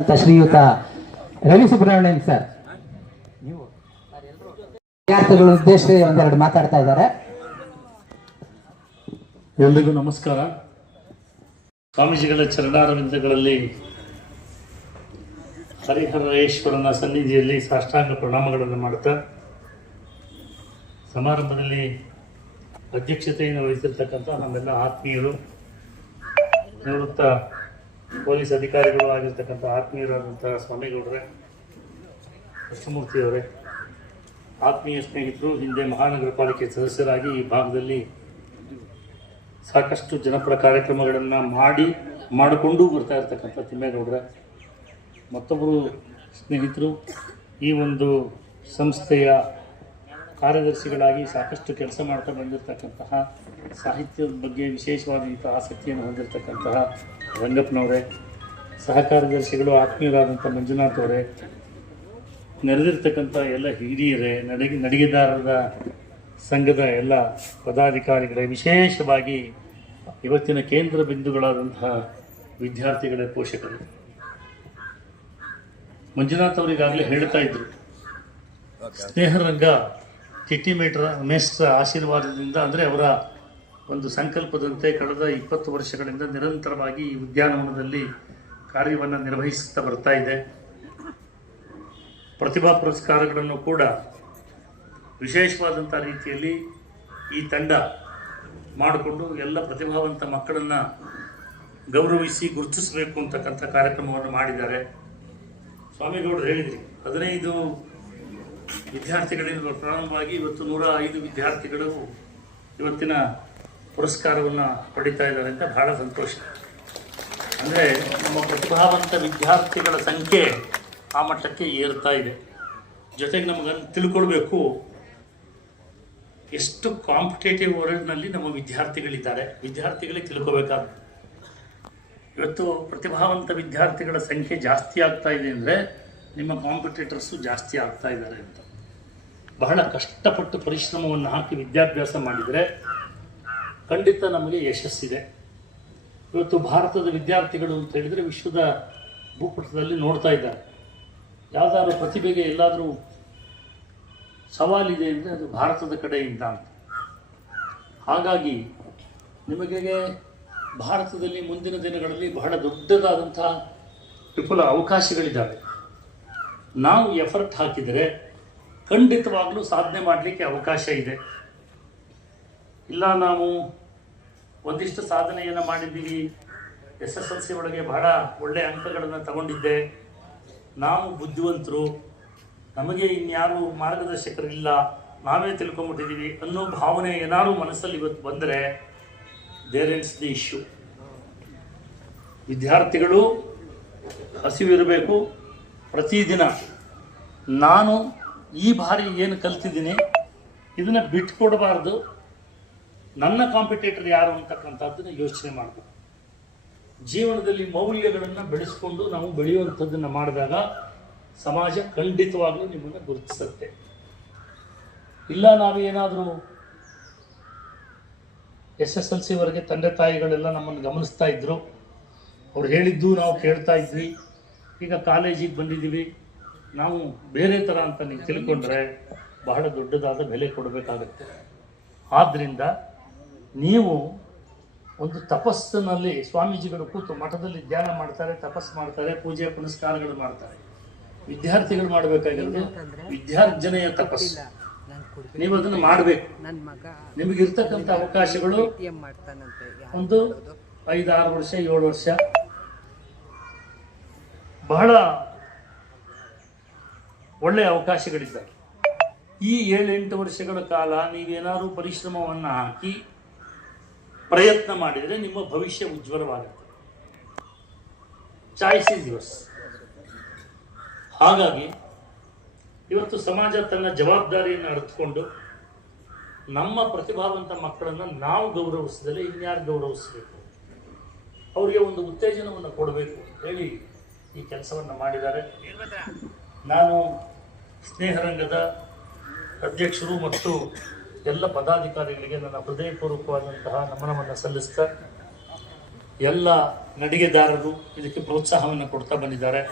ಅಂತ ಶ್ರೀಯುತ ರವಿ ಸುಬ್ರಹ್ಮಣ್ಯನ್ ಸರ್ ವಿದ್ಯಾರ್ಥಿಗಳು ಉದ್ದೇಶಿಸಿ ಒಂದೆರಡು ಮಾತಾಡ್ತಾ ಇದ್ದಾರೆ. ಎಲ್ರಿಗೂ ನಮಸ್ಕಾರ. ಸ್ವಾಮೀಜಿಗಳ ಚರಣಾರವಿಂದಗಳಲ್ಲಿ ಹರಿಹರೇಶ್ವರನ ಸನ್ನಿಧಿಯಲ್ಲಿ ಸಾಷ್ಟಾಂಗ ಪ್ರಣಾಮಗಳನ್ನು ಮಾಡುತ್ತಾ ಸಮಾರಂಭದಲ್ಲಿ ಅಧ್ಯಕ್ಷತೆಯನ್ನು ವಹಿಸಿರ್ತಕ್ಕಂಥ ನಮ್ಮೆಲ್ಲ ಆತ್ಮೀಯರು, ನಿವೃತ್ತ ಪೊಲೀಸ್ ಅಧಿಕಾರಿಗಳು ಆಗಿರ್ತಕ್ಕಂಥ ಆತ್ಮೀಯರಾದಂಥ ಸ್ವಾಮಿಗೌಡರೇ, ಕೃಷ್ಣಮೂರ್ತಿಯವರೇ, ಆತ್ಮೀಯ ಸ್ನೇಹಿತರು, ಹಿಂದೆ ಮಹಾನಗರ ಪಾಲಿಕೆ ಸದಸ್ಯರಾಗಿ ಈ ಭಾಗದಲ್ಲಿ ಸಾಕಷ್ಟು ಜನಪರ ಕಾರ್ಯಕ್ರಮಗಳನ್ನು ಮಾಡಿಕೊಂಡು ಬರ್ತಾ ಇರ್ತಕ್ಕಂಥ ತಿಮ್ಮೇಗೌಡರ, ಮತ್ತೊಬ್ಬರು ಸ್ನೇಹಿತರು ಈ ಒಂದು ಸಂಸ್ಥೆಯ ಕಾರ್ಯದರ್ಶಿಗಳಾಗಿ ಸಾಕಷ್ಟು ಕೆಲಸ ಮಾಡ್ತಾ ಬಂದಿರತಕ್ಕಂತಹ, ಸಾಹಿತ್ಯದ ಬಗ್ಗೆ ವಿಶೇಷವಾದಂಥ ಆಸಕ್ತಿಯನ್ನು ಹೊಂದಿರತಕ್ಕಂತಹ ರಂಗಪ್ಪನವರೇ, ಸಹ ಕಾರ್ಯದರ್ಶಿಗಳು ಆತ್ಮೀಯರಾದಂಥ ಮಂಜುನಾಥ್ ಅವರೇ, ನೆರೆದಿರ್ತಕ್ಕಂಥ ಎಲ್ಲ ಹಿರಿಯರೇ, ನಡಿಗೆದಾರರ ಸಂಘದ ಎಲ್ಲ ಪದಾಧಿಕಾರಿಗಳೇ, ವಿಶೇಷವಾಗಿ ಇವತ್ತಿನ ಕೇಂದ್ರ ಬಿಂದುಗಳಾದಂತಹ ವಿದ್ಯಾರ್ಥಿಗಳೇ, ಪೋಷಕರು. ಮಂಜುನಾಥ್ ಅವರಿಗಾಗಲೇ ಹೇಳ್ತಾ ಇದ್ರು, ಸ್ನೇಹರಂಗ ಮೇಸ್ಟ್ರ ಆಶೀರ್ವಾದದಿಂದ, ಅಂದರೆ ಅವರ ಒಂದು ಸಂಕಲ್ಪದಂತೆ ಕಳೆದ 20 ವರ್ಷಗಳಿಂದ ನಿರಂತರವಾಗಿ ಈ ಉದ್ಯಾನವನದಲ್ಲಿ ಕಾರ್ಯವನ್ನು ನಿರ್ವಹಿಸುತ್ತಾ ಬರ್ತಾ ಇದೆ. ಪ್ರತಿಭಾ ಪುರಸ್ಕಾರಗಳನ್ನು ಕೂಡ ವಿಶೇಷವಾದಂಥ ರೀತಿಯಲ್ಲಿ ಈ ತಂಡ ಮಾಡಿಕೊಂಡು ಎಲ್ಲ ಪ್ರತಿಭಾವಂತ ಮಕ್ಕಳನ್ನು ಗೌರವಿಸಿ ಗುರುತಿಸಬೇಕು ಅಂತಕ್ಕಂಥ ಕಾರ್ಯಕ್ರಮವನ್ನು ಮಾಡಿದ್ದಾರೆ. ಸ್ವಾಮಿಗೌಡರು ಹೇಳಿದ್ರಿ, 15 ವಿದ್ಯಾರ್ಥಿಗಳಿಂದ ಪ್ರಾರಂಭವಾಗಿ ಇವತ್ತು 105 ವಿದ್ಯಾರ್ಥಿಗಳು ಇವತ್ತಿನ ಪುರಸ್ಕಾರವನ್ನು ಪಡಿತಾ ಇದ್ದಾರೆ ಅಂತ ಬಹಳ ಸಂತೋಷ. ಅಂದರೆ ನಮ್ಮ ಪ್ರತಿಭಾವಂತ ವಿದ್ಯಾರ್ಥಿಗಳ ಸಂಖ್ಯೆ ಆ ಮಟ್ಟಕ್ಕೆ ಏರ್ತಾ ಇದೆ. ಜೊತೆಗೆ ನಮಗೆ ತಿಳ್ಕೊಳ್ಬೇಕು, ಎಷ್ಟು ಕಾಂಪಿಟೇಟಿವ್ ವರ್ಲ್ಡ್ನಲ್ಲಿ ನಮ್ಮ ವಿದ್ಯಾರ್ಥಿಗಳಿದ್ದಾರೆ, ವಿದ್ಯಾರ್ಥಿಗಳಿಗೆ ತಿಳ್ಕೊಬೇಕಾದ. ಇವತ್ತು ಪ್ರತಿಭಾವಂತ ವಿದ್ಯಾರ್ಥಿಗಳ ಸಂಖ್ಯೆ ಜಾಸ್ತಿ ಆಗ್ತಾ ಇದೆ ಅಂದರೆ ನಿಮ್ಮ ಕಾಂಪಿಟೇಟರ್ಸು ಜಾಸ್ತಿ ಆಗ್ತಾ ಇದ್ದಾರೆ ಅಂತ. ಬಹಳ ಕಷ್ಟಪಟ್ಟು ಪರಿಶ್ರಮವನ್ನು ಹಾಕಿ ವಿದ್ಯಾಭ್ಯಾಸ ಮಾಡಿದರೆ ಖಂಡಿತ ನಮಗೆ ಯಶಸ್ಸಿದೆ. ಇವತ್ತು ಭಾರತದ ವಿದ್ಯಾರ್ಥಿಗಳು ಅಂತ ಹೇಳಿದರೆ ವಿಶ್ವದ ಭೂಪಟದಲ್ಲಿ ನೋಡ್ತಾ ಇದ್ದಾರೆ. ಯಾವುದಾದ್ರೂ ಪ್ರತಿಭೆಗೆ ಎಲ್ಲಾದರೂ ಸವಾಲಿದೆ ಅಂದರೆ ಅದು ಭಾರತದ ಕಡೆಯಿಂದ ಅಂತ. ಹಾಗಾಗಿ ನಿಮಗೆ ಭಾರತದಲ್ಲಿ ಮುಂದಿನ ದಿನಗಳಲ್ಲಿ ಬಹಳ ದೊಡ್ಡದಾದಂಥ ವಿಪುಲ ಅವಕಾಶಗಳಿದ್ದಾವೆ. ನಾವು ಎಫರ್ಟ್ ಹಾಕಿದರೆ ಖಂಡಿತವಾಗಲೂ ಸಾಧನೆ ಮಾಡಲಿಕ್ಕೆ ಅವಕಾಶ ಇದೆ. ಇಲ್ಲ ನಾವು ಒಂದಿಷ್ಟು ಸಾಧನೆಯನ್ನು ಮಾಡಿದ್ದೀವಿ, SSLC ಒಳಗೆ ಬಹಳ ಒಳ್ಳೆಯ ಅಂಕಗಳನ್ನು ತಗೊಂಡಿದ್ದೆ, ನಾವು ಬುದ್ಧಿವಂತರು, ನಮಗೆ ಇನ್ಯಾರು ಮಾರ್ಗದರ್ಶಕರಿಲ್ಲ, ನಾವೇ ತಿಳ್ಕೊಂಬಿಟ್ಟಿದ್ದೀವಿ ಅನ್ನೋ ಭಾವನೆ ಏನಾದರೂ ಮನಸ್ಸಲ್ಲಿ ಇವತ್ತು ಬಂದರೆ ದೇರ್ ಎಂಡ್ಸ್ ದಿ ಇಶ್ಯೂ. ವಿದ್ಯಾರ್ಥಿಗಳು ಹಸಿವಿರಬೇಕು. ಪ್ರತಿದಿನ ನಾನು ಈ ಬಾರಿ ಏನು ಕಲ್ತಿದ್ದೀನಿ ಇದನ್ನು ಬಿಟ್ಕೊಡಬಾರ್ದು, ನನ್ನ ಕಾಂಪಿಟೇಟರ್ ಯಾರು ಅಂತಕ್ಕಂಥದ್ದನ್ನು ಯೋಚನೆ ಮಾಡಬೇಕು. ಜೀವನದಲ್ಲಿ ಮೌಲ್ಯಗಳನ್ನು ಬೆಳೆಸ್ಕೊಂಡು ನಾವು ಬೆಳೆಯುವಂಥದ್ದನ್ನು ಮಾಡಿದಾಗ ಸಮಾಜ ಖಂಡಿತವಾಗ್ಲೂ ನಿಮ್ಮನ್ನು ಗುರುತಿಸುತ್ತೆ. ಇಲ್ಲ ನಾವೇನಾದರೂ SSLCವರೆಗೆ ತಂದೆ ತಾಯಿಗಳೆಲ್ಲ ನಮ್ಮನ್ನು ಗಮನಿಸ್ತಾ ಇದ್ದರು, ಅವ್ರು ಹೇಳಿದ್ದು ನಾವು ಕೇಳ್ತಾ ಇದ್ವಿ, ಈಗ ಕಾಲೇಜಿಗೆ ಬಂದಿದ್ದೀವಿ, ನಾವು ಬೇರೆ ಥರ ಅಂತ ನೀವು ತಿಳ್ಕೊಂಡ್ರೆ ಬಹಳ ದೊಡ್ಡದಾದ ಬೆಲೆ ಕೊಡಬೇಕಾಗತ್ತೆ. ಆದ್ದರಿಂದ ನೀವು ಒಂದು ತಪಸ್ಸಿನಲ್ಲಿ, ಸ್ವಾಮೀಜಿಗಳು ಕೂತು ಮಠದಲ್ಲಿ ಧ್ಯಾನ ಮಾಡ್ತಾರೆ, ತಪಸ್ಸು ಮಾಡ್ತಾರೆ, ಪೂಜೆ ಪುನಸ್ಕಾರಗಳು ಮಾಡ್ತಾರೆ. ವಿದ್ಯಾರ್ಥಿಗಳು ಮಾಡಬೇಕಾಗಿರೋದು ವಿದ್ಯಾರ್ಜನೆಯ ತಪಸ್ಸು. ನೀವು ಅದನ್ನು ಮಾಡಬೇಕು. ನಿಮಗಿರ್ತಕ್ಕಂಥ ಅವಕಾಶಗಳು ಒಂದು 5-6 ವರ್ಷ 7 ವರ್ಷ ಬಹಳ ಒಳ್ಳೆಯ ಅವಕಾಶಗಳಿದ್ದಾವೆ. ಈ 7-8 ವರ್ಷಗಳ ಕಾಲ ನೀವೇನಾದರೂ ಪರಿಶ್ರಮವನ್ನು ಹಾಕಿ ಪ್ರಯತ್ನ ಮಾಡಿದರೆ ನಿಮ್ಮ ಭವಿಷ್ಯ ಉಜ್ವಲವಾಗುತ್ತೆ. Choice is yours. ಹಾಗಾಗಿ ಇವತ್ತು ಸಮಾಜ ತನ್ನ ಜವಾಬ್ದಾರಿಯನ್ನು ಅರಿತುಕೊಂಡು ನಮ್ಮ ಪ್ರತಿಭಾವಂತ ಮಕ್ಕಳನ್ನು ನಾವು ಗೌರವಿಸಿದರೆ ಇನ್ಯಾರು ಗೌರವಿಸಬೇಕು, ಅವರಿಗೆ ಒಂದು ಉತ್ತೇಜನವನ್ನು ಕೊಡಬೇಕು ಹೇಳಿ ಈ ಕೆಲಸವನ್ನು ಮಾಡಿದ್ದಾರೆ. ನಾನು ಸ್ನೇಹರಂಗದ ಅಧ್ಯಕ್ಷರು ಮತ್ತು ಎಲ್ಲ ಪದಾಧಿಕಾರಿಗಳಿಗೆ ನನ್ನ ಹೃದಯಪೂರ್ವಕವಾದಂತಹ ನಮನವನ್ನು ಸಲ್ಲಿಸ್ತಾ, ಎಲ್ಲ ನಡಿಗೆದಾರರು ಇದಕ್ಕೆ ಪ್ರೋತ್ಸಾಹವನ್ನು ಕೊಡ್ತಾ ಬಂದಿದ್ದಾರೆ.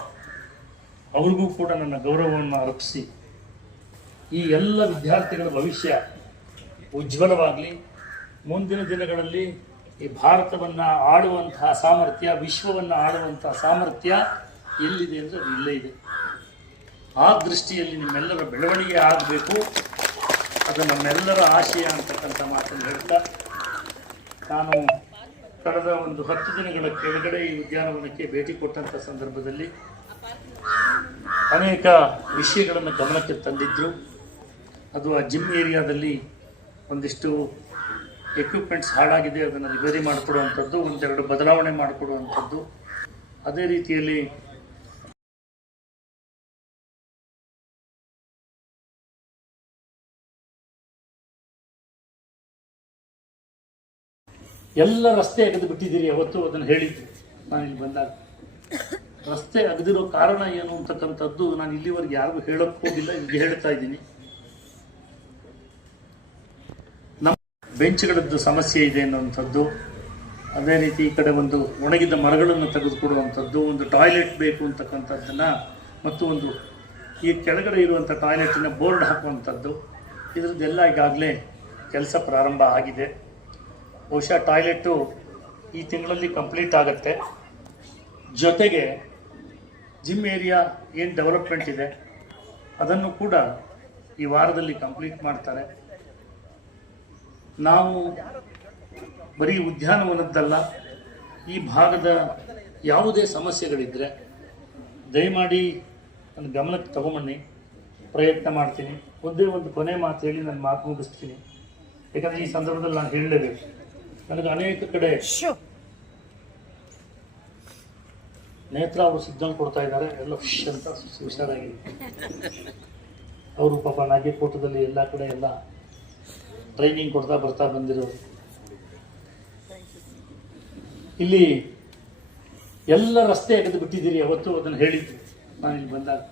ಅವ್ರಿಗೂ ಕೂಡ ನನ್ನ ಗೌರವವನ್ನು ಅರ್ಪಿಸಿ ಈ ಎಲ್ಲ ವಿದ್ಯಾರ್ಥಿಗಳ ಭವಿಷ್ಯ ಉಜ್ವಲವಾಗಲಿ. ಮುಂದಿನ ದಿನಗಳಲ್ಲಿ ಈ ಭಾರತವನ್ನು ಆಳುವಂತಹ ಸಾಮರ್ಥ್ಯ, ವಿಶ್ವವನ್ನು ಆಳುವಂತಹ ಸಾಮರ್ಥ್ಯ ಎಲ್ಲಿದೆ ಅಂದರೆ ಅದು ಇಲ್ಲೇ ಇದೆ. ಆ ದೃಷ್ಟಿಯಲ್ಲಿ ನಿಮ್ಮೆಲ್ಲರ ಬೆಳವಣಿಗೆ ಆಗಬೇಕು, ಅದು ನಮ್ಮೆಲ್ಲರ ಆಶಯ ಅಂತಕ್ಕಂಥ ಮಾತನ್ನು ಹೇಳ್ತಾ, ನಾನು ಕಳೆದ ಒಂದು 10 ದಿನಗಳ ಕೆಳಗಡೆ ಈ ಉದ್ಯಾನವನಕ್ಕೆ ಭೇಟಿ ಕೊಟ್ಟಂಥ ಸಂದರ್ಭದಲ್ಲಿ ಅನೇಕ ವಿಷಯಗಳನ್ನು ಗಮನಕ್ಕೆ ತಂದಿದ್ದರು. ಅದು ಆ ಜಿಮ್ ಏರಿಯಾದಲ್ಲಿ ಒಂದಿಷ್ಟು ಎಕ್ವಿಪ್ಮೆಂಟ್ಸ್ ಹಾಳಾಗಿದೆ, ಅದನ್ನು ರಿಪೇರಿ ಮಾಡಿಕೊಡುವಂಥದ್ದು, ಒಂದೆರಡು ಬದಲಾವಣೆ ಮಾಡಿಕೊಡುವಂಥದ್ದು. ಅದೇ ರೀತಿಯಲ್ಲಿ ಎಲ್ಲ ರಸ್ತೆ ಅಗೆದು ಬಿಟ್ಟಿದ್ದೀರಿ. ಅವತ್ತು ಅದನ್ನು ಹೇಳಿದ್ದು ನಾನು ಇಲ್ಲಿ ಬಂದಾಗ. ರಸ್ತೆ ಅಗದಿರೋ ಕಾರಣ ಏನು ಅಂತಕ್ಕಂಥದ್ದು ನಾನು ಇಲ್ಲಿವರೆಗೆ ಯಾರಿಗೂ ಹೇಳೋಕ್ಕೆ ಹೋಗಿಲ್ಲ, ಈಗ ಹೇಳ್ತಾ ಇದ್ದೀನಿ. ನಮ್ಮ ಬೆಂಚ್ಗಳದ್ದು ಸಮಸ್ಯೆ ಇದೆ ಅನ್ನುವಂಥದ್ದು, ಅದೇ ರೀತಿ ಈ ಕಡೆ ಒಂದು ಒಣಗಿದ ಮರಗಳನ್ನು ತೆಗೆದುಕೊಡುವಂಥದ್ದು, ಒಂದು ಟಾಯ್ಲೆಟ್ ಬೇಕು ಅಂತಕ್ಕಂಥದ್ದನ್ನು, ಮತ್ತು ಒಂದು ಈ ಕೆಳಗಡೆ ಇರುವಂಥ ಟಾಯ್ಲೆಟಿನ ಬೋರ್ಡ್ ಹಾಕುವಂಥದ್ದು, ಇದರದ್ದೆಲ್ಲ ಈಗಾಗಲೇ ಕೆಲಸ ಪ್ರಾರಂಭ ಆಗಿದೆ. ಬಹುಶಃ ಟಾಯ್ಲೆಟು ಈ ತಿಂಗಳಲ್ಲಿ ಕಂಪ್ಲೀಟ್ ಆಗುತ್ತೆ. ಜೊತೆಗೆ ಜಿಮ್ ಏರಿಯಾ ಏನು ಡೆವಲಪ್ಮೆಂಟ್ ಇದೆ ಅದನ್ನು ಕೂಡ ಈ ವಾರದಲ್ಲಿ ಕಂಪ್ಲೀಟ್ ಮಾಡ್ತಾರೆ. ನಾವು ಬರೀ ಉದ್ಯಾನವನದ್ದಲ್ಲ, ಈ ಭಾಗದ ಯಾವುದೇ ಸಮಸ್ಯೆಗಳಿದ್ದರೆ ದಯಮಾಡಿ ನನ್ನ ಗಮನಕ್ಕೆ ತಗೊಂಬನ್ನಿ, ಪ್ರಯತ್ನ ಮಾಡ್ತೀನಿ. ಒಂದೇ ಒಂದು ಕೊನೆ ಮಾತು ಹೇಳಿ ನನ್ನ ಮಾತು ಮುಗಿಸ್ತೀನಿ. ಯಾಕಂದರೆ ಈ ಸಂದರ್ಭದಲ್ಲಿ ನಾನು ಹೇಳಲೇಬೇಕು. ನನಗೆ ಅನೇಕ ಕಡೆ ನೇತ್ರ ಅವರು ಸಿಗ್ನಲ್ ಕೊಡ್ತಾ ಇದ್ದಾರೆ, ಎಲ್ಲ ಫಿಶ್ ಅಂತ ಹುಷಾರಾಗಿ. ಅವರು ಪಾಪ ನಾಗೇಕೋಟದಲ್ಲಿ ಎಲ್ಲ ಕಡೆ ಎಲ್ಲ ಟ್ರೈನಿಂಗ್ ಕೊಡ್ತಾ ಬರ್ತಾ ಬಂದಿರೋರು. ಇಲ್ಲಿ ಎಲ್ಲ ರಸ್ತೆ ಅಗೆದು ಬಿಟ್ಟಿದ್ದೀರಿ. ಅವತ್ತು ಅದನ್ನು ಹೇಳಿದ್ದು ನಾನು ಇಲ್ಲಿ ಬಂದಾಗ.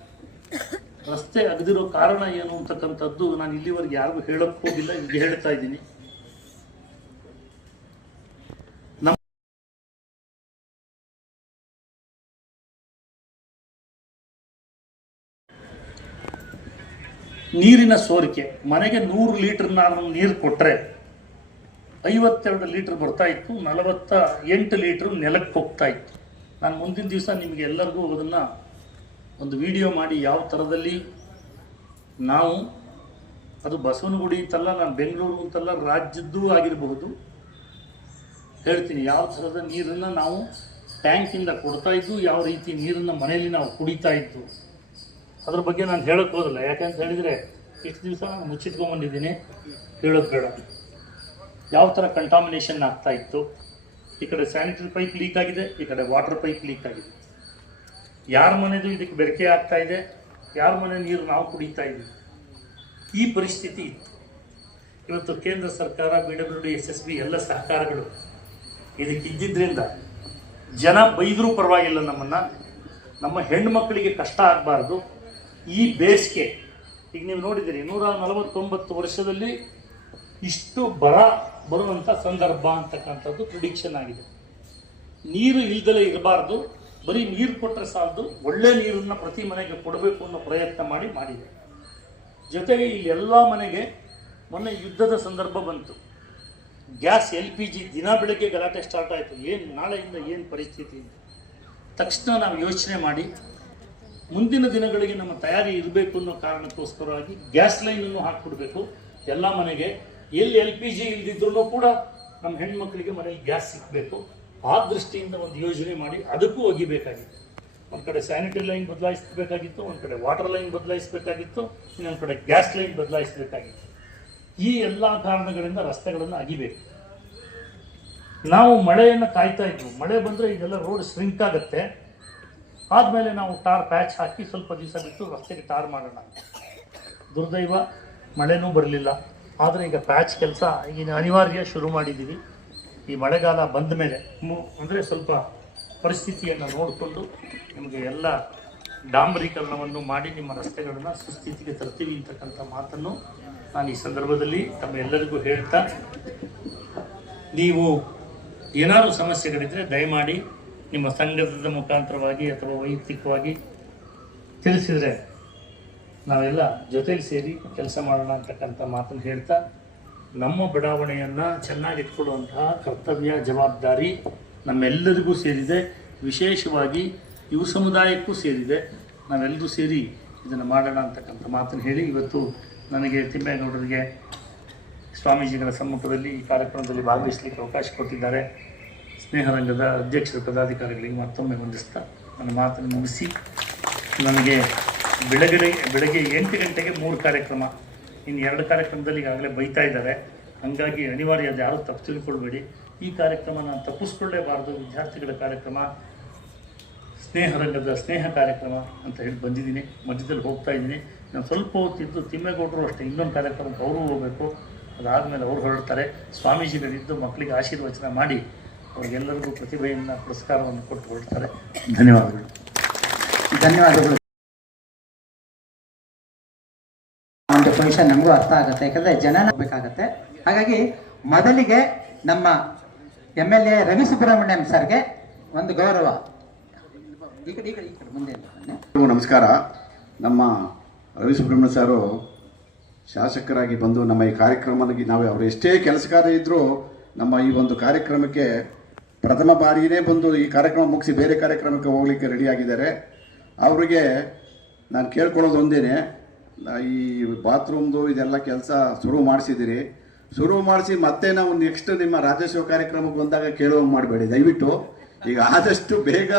ರಸ್ತೆ ಅಗದಿರೋ ಕಾರಣ ಏನು ಅಂತಕ್ಕಂಥದ್ದು ನಾನು ಇಲ್ಲಿವರೆಗೆ ಯಾರಿಗೂ ಹೇಳೋಕ್ಕೆ ಹೋಗಿಲ್ಲ, ಈಗ ಹೇಳ್ತಾ ಇದ್ದೀನಿ. ನೀರಿನ ಸೋರಿಕೆ, ಮನೆಗೆ 100 ಲೀಟರ್ ನಾನು ನೀರು ಕೊಟ್ಟರೆ 52 ಲೀಟರ್ ಬರ್ತಾ ಇತ್ತು, 48 ಲೀಟರ್ ನೆಲಕ್ಕೆ ಹೋಗ್ತಾ ಇತ್ತು. ನಾನು ಮುಂದಿನ ದಿವಸ ನಿಮಗೆ ಎಲ್ಲರಿಗೂ ಅದನ್ನು ಒಂದು ವಿಡಿಯೋ ಮಾಡಿ ಯಾವ ಥರದಲ್ಲಿ ನಾವು, ಅದು ಬಸವನಗುಡಿ ಅಂತಲ್ಲ, ನಾನು ಬೆಂಗಳೂರು ಅಂತಲ್ಲ, ರಾಜ್ಯದ್ದೂ ಆಗಿರಬಹುದು, ಹೇಳ್ತೀನಿ ಯಾವ ಥರದ ನೀರನ್ನು ನಾವು ಟ್ಯಾಂಕಿಂದ ಕೊಡ್ತಾ ಇದ್ದು, ಯಾವ ರೀತಿ ನೀರನ್ನು ಮನೆಯಲ್ಲಿ ನಾವು ಕುಡಿತಾ ಇದ್ದು, ಅದ್ರ ಬಗ್ಗೆ ನಾನು ಹೇಳೋಕ್ಕೆ ಹೋಗಲ್ಲ. ಯಾಕಂತ ಹೇಳಿದರೆ ಇಷ್ಟು ದಿವಸ ನಾನು ಮುಚ್ಚಿಟ್ಕೊಂಡ್ಬಂದಿದ್ದೀನಿ, ಹೇಳೋದು ಬೇಡ. ಯಾವ ಥರ ಕಂಟಾಮಿನೇಷನ್ ಆಗ್ತಾ ಇತ್ತು, ಈ ಕಡೆ ಸ್ಯಾನಿಟರಿ ಪೈಪ್ ಲೀಕ್ ಆಗಿದೆ, ಈ ಕಡೆ ವಾಟರ್ ಪೈಪ್ ಲೀಕ್ ಆಗಿದೆ. ಯಾರ ಮನೆದು ಇದಕ್ಕೆ ಬೆರಕೆ ಆಗ್ತಾ ಇದೆ, ಯಾರ ಮನೆ ನೀರು ನಾವು ಕುಡಿತಾ ಇದ್ದೀವಿ, ಈ ಪರಿಸ್ಥಿತಿ ಇತ್ತು. ಇವತ್ತು ಕೇಂದ್ರ ಸರ್ಕಾರ, BWD, SSB ಎಲ್ಲ ಸಹಕಾರಗಳು ಇದಕ್ಕಿದ್ದರಿಂದ ಜನ ಬೈದರೂ ಪರವಾಗಿಲ್ಲ, ನಮ್ಮನ್ನು, ನಮ್ಮ ಹೆಣ್ಮಕ್ಳಿಗೆ ಕಷ್ಟ ಆಗಬಾರ್ದು. ಈ ಬೇಸಿಗೆ ಈಗ ನೀವು ನೋಡಿದ್ದೀರಿ, 149 ವರ್ಷದಲ್ಲಿ ಇಷ್ಟು ಬರ ಬರುವಂಥ ಸಂದರ್ಭ ಅಂತಕ್ಕಂಥದ್ದು ಪ್ರಿಡಿಕ್ಷನ್ ಆಗಿದೆ. ನೀರು ಇಲ್ದಲೇ ಇರಬಾರ್ದು, ಬರೀ ನೀರು ಕೊಟ್ಟರೆ ಸಾಲದು, ಒಳ್ಳೆ ನೀರನ್ನು ಪ್ರತಿ ಮನೆಗೆ ಕೊಡಬೇಕು ಅನ್ನೋ ಪ್ರಯತ್ನ ಮಾಡಿದೆ. ಜೊತೆಗೆ ಇಲ್ಲೆಲ್ಲ ಮನೆಗೆ ಮೊನ್ನೆ ಯುದ್ಧದ ಸಂದರ್ಭ ಬಂತು, ಗ್ಯಾಸ್ LPG ದಿನ ಬೆಳಗ್ಗೆ ಗಲಾಟೆ ಸ್ಟಾರ್ಟ್ ಆಯಿತು. ಏನು ನಾಳೆಯಿಂದ ಏನು ಪರಿಸ್ಥಿತಿ ಇದೆ? ತಕ್ಷಣ ನಾವು ಯೋಚನೆ ಮಾಡಿ ಮುಂದಿನ ದಿನಗಳಿಗೆ ನಮ್ಮ ತಯಾರಿ ಇರಬೇಕು ಅನ್ನೋ ಕಾರಣಕ್ಕೋಸ್ಕರವಾಗಿ ಗ್ಯಾಸ್ ಲೈನನ್ನು ಹಾಕಿಬಿಡ್ಬೇಕು ಎಲ್ಲ ಮನೆಗೆ. ಎಲ್ಲಿ LPG ಇಲ್ದಿದ್ರೂ ಕೂಡ ನಮ್ಮ ಹೆಣ್ಮಕ್ಳಿಗೆ ಮನೆಯಲ್ಲಿ ಗ್ಯಾಸ್ ಸಿಗಬೇಕು. ಆ ದೃಷ್ಟಿಯಿಂದ ಒಂದು ಯೋಜನೆ ಮಾಡಿ ಅದಕ್ಕೂ ಒಗಿಬೇಕಾಗಿತ್ತು. ಒಂದು ಕಡೆ ಸ್ಯಾನಿಟರಿ ಲೈನ್ ಬದಲಾಯಿಸಬೇಕಾಗಿತ್ತು, ಒಂದು ಕಡೆ ವಾಟರ್ ಲೈನ್ ಬದಲಾಯಿಸಬೇಕಾಗಿತ್ತು, ಇನ್ನೊಂದು ಕಡೆ ಗ್ಯಾಸ್ ಲೈನ್ ಬದಲಾಯಿಸಬೇಕಾಗಿತ್ತು. ಈ ಎಲ್ಲ ಕಾರಣಗಳಿಂದ ರಸ್ತೆಗಳನ್ನು ಅಗಿಬೇಕು. ನಾವು ಮಳೆಯನ್ನು ಕಾಯ್ತಾ ಇದ್ವು, ಮಳೆ ಬಂದರೆ ಇದೆಲ್ಲ ರೋಡ್ ಸ್ಟ್ರಿಂಕ್ ಆಗುತ್ತೆ, ಆದಮೇಲೆ ನಾವು ಟಾರ್ ಪ್ಯಾಚ್ ಹಾಕಿ ಸ್ವಲ್ಪ ದಿವಸ ಬಿಟ್ಟು ರಸ್ತೆಗೆ ಟಾರ್ ಮಾಡೋಣ. ದುರ್ದೈವ ಮಳೆನೂ ಬರಲಿಲ್ಲ. ಆದರೆ ಈಗ ಪ್ಯಾಚ್ ಕೆಲಸ ಈಗ ಅನಿವಾರ್ಯ ಶುರು ಮಾಡಿದ್ದೀವಿ. ಈ ಮಳೆಗಾಲ ಬಂದ ಮೇಲೆ ಅಂದರೆ ಸ್ವಲ್ಪ ಪರಿಸ್ಥಿತಿಯನ್ನು ನೋಡಿಕೊಂಡು ನಿಮಗೆ ಎಲ್ಲ ಡಾಂಬರೀಕರಣವನ್ನು ಮಾಡಿ ನಿಮ್ಮ ರಸ್ತೆಗಳನ್ನು ಸುಸ್ಥಿತಿಗೆ ತರ್ತೀವಿ ಅಂತಕ್ಕಂಥ ಮಾತನ್ನು ನಾನು ಈ ಸಂದರ್ಭದಲ್ಲಿ ತಮ್ಮೆಲ್ಲರಿಗೂ ಹೇಳ್ತಾ, ನೀವು ಏನಾದರೂ ಸಮಸ್ಯೆಗಳಿದ್ದರೆ ದಯಮಾಡಿ ನಿಮ್ಮ ಸಂಘದ ಮುಖಾಂತರವಾಗಿ ಅಥವಾ ವೈಯಕ್ತಿಕವಾಗಿ ತಿಳಿಸಿದರೆ ನಾವೆಲ್ಲ ಜೊತೆಲಿ ಸೇರಿ ಕೆಲಸ ಮಾಡೋಣ ಅಂತಕ್ಕಂಥ ಮಾತನ್ನು ಹೇಳ್ತಾ, ನಮ್ಮ ಬಡಾವಣೆಯನ್ನು ಚೆನ್ನಾಗಿಟ್ಕೊಳ್ಳುವಂತಹ ಕರ್ತವ್ಯ ಜವಾಬ್ದಾರಿ ನಮ್ಮೆಲ್ಲರಿಗೂ ಸೇರಿದೆ. ವಿಶೇಷವಾಗಿ ಯುವ ಸಮುದಾಯಕ್ಕೂ ಸೇರಿದೆ. ನಾವೆಲ್ಲರೂ ಸೇರಿ ಇದನ್ನು ಮಾಡೋಣ ಅಂತಕ್ಕಂಥ ಮಾತನ್ನು ಹೇಳಿ, ಇವತ್ತು ನನಗೆ ತಿಮ್ಮೇಗೌಡರಿಗೆ ಸ್ವಾಮೀಜಿಗಳ ಸಮ್ಮುಖದಲ್ಲಿ ಈ ಕಾರ್ಯಕ್ರಮದಲ್ಲಿ ಭಾಗವಹಿಸಲಿಕ್ಕೆ ಅವಕಾಶ ಕೊಟ್ಟಿದ್ದಾರೆ. ಸ್ನೇಹರಂಗದ ಅಧ್ಯಕ್ಷರ ಪದಾಧಿಕಾರಿಗಳಿಗೆ ಮತ್ತೊಮ್ಮೆ ವಂದಿಸ್ತಾ ನನ್ನ ಮಾತನ್ನು ಮುಗಿಸಿ, ನನಗೆ ಬೆಳಗ್ಗೆ 8 ಗಂಟೆಗೆ 3 ಕಾರ್ಯಕ್ರಮ, ಇನ್ನು 2 ಕಾರ್ಯಕ್ರಮದಲ್ಲಿ ಈಗಾಗಲೇ ಬೈತಾ ಇದ್ದಾರೆ. ಹಾಗಾಗಿ ಅನಿವಾರ್ಯ, ಅದು ಯಾರೂ ತಪ್ಪು ತಿಳ್ಕೊಳ್ಬೇಡಿ. ಈ ಕಾರ್ಯಕ್ರಮ ನಾನು ತಪ್ಪಿಸ್ಕೊಳ್ಳೇಬಾರ್ದು. ವಿದ್ಯಾರ್ಥಿಗಳ ಕಾರ್ಯಕ್ರಮ, ಸ್ನೇಹರಂಗದ ಸ್ನೇಹ ಕಾರ್ಯಕ್ರಮ ಅಂತ ಹೇಳಿ ಬಂದಿದ್ದೀನಿ. ಮಧ್ಯದಲ್ಲಿ ಹೋಗ್ತಾ ಇದ್ದೀನಿ. ನಾನು ಸ್ವಲ್ಪ ಹೊತ್ತಿದ್ದು ತಿಮ್ಮೇಗೌಡರು ಅಷ್ಟೇ ಇನ್ನೊಂದು ಕಾರ್ಯಕ್ರಮಕ್ಕೆ ಅವರು ಹೋಗಬೇಕು. ಅದಾದಮೇಲೆ ಅವರು ಹೊರಡ್ತಾರೆ. ಸ್ವಾಮೀಜಿಗಳಿದ್ದು ಮಕ್ಕಳಿಗೆ ಆಶೀರ್ವಚನ ಮಾಡಿ ಅವರಿಗೆಲ್ಲರಿಗೂ ಪ್ರತಿಭೆಯನ್ನು ಪುರಸ್ಕಾರವನ್ನು ಕೊಟ್ಟು ಹೊರಡ್ತಾರೆ. ಧನ್ಯವಾದಗಳು. ಧನ್ಯವಾದಗಳು. ಒಂದು ಪೊಸಿಷನ್ ನಮಗೂ ಅರ್ಥ ಆಗುತ್ತೆ, ಯಾಕಂದ್ರೆ ಜನ ಹೋಗ್ಬೇಕಾಗತ್ತೆ. ಹಾಗಾಗಿ ಮೊದಲಿಗೆ ನಮ್ಮ MLA ರವಿ ಸುಬ್ರಹ್ಮಣ್ಯಂ ಸರ್ಗೆ ಒಂದು ಗೌರವ. ಈ ಕಡೆ ಮುಂದೆ. ನಮಸ್ಕಾರ. ನಮ್ಮ ರವಿ ಸುಬ್ರಹ್ಮಣ್ಯ ಸಾರು ಶಾಸಕರಾಗಿ ಬಂದು ನಮ್ಮ ಈ ಕಾರ್ಯಕ್ರಮಕ್ಕೆ ನಾವು ಅವರು ಎಷ್ಟೇ ಕೆಲಸಗಾರ ಇದ್ದರೂ ನಮ್ಮ ಈ ಒಂದು ಕಾರ್ಯಕ್ರಮಕ್ಕೆ ಪ್ರಥಮ ಬಾರಿಯೇ ಬಂದು ಈ ಕಾರ್ಯಕ್ರಮ ಮುಗಿಸಿ ಬೇರೆ ಕಾರ್ಯಕ್ರಮಕ್ಕೆ ಹೋಗಲಿಕ್ಕೆ ರೆಡಿಯಾಗಿದ್ದಾರೆ. ಅವರಿಗೆ ನಾನು ಕೇಳ್ಕೊಳ್ಳೋದು ಒಂದೇನೆ, ಈ ಬಾತ್ರೂಮ್ದು ಇದೆಲ್ಲ ಕೆಲಸ ಶುರು ಮಾಡಿಸಿದ್ದೀರಿ. ಶುರು ಮಾಡಿಸಿ ಮತ್ತೆ ನಾವು ನೆಕ್ಸ್ಟ್ ನಿಮ್ಮ ರಾಜ್ಯೋತ್ಸವ ಕಾರ್ಯಕ್ರಮಕ್ಕೆ ಬಂದಾಗ ಕೇಳುವಂಗೆ ಮಾಡಬೇಡಿ ದಯವಿಟ್ಟು. ಈಗ ಆದಷ್ಟು ಬೇಗ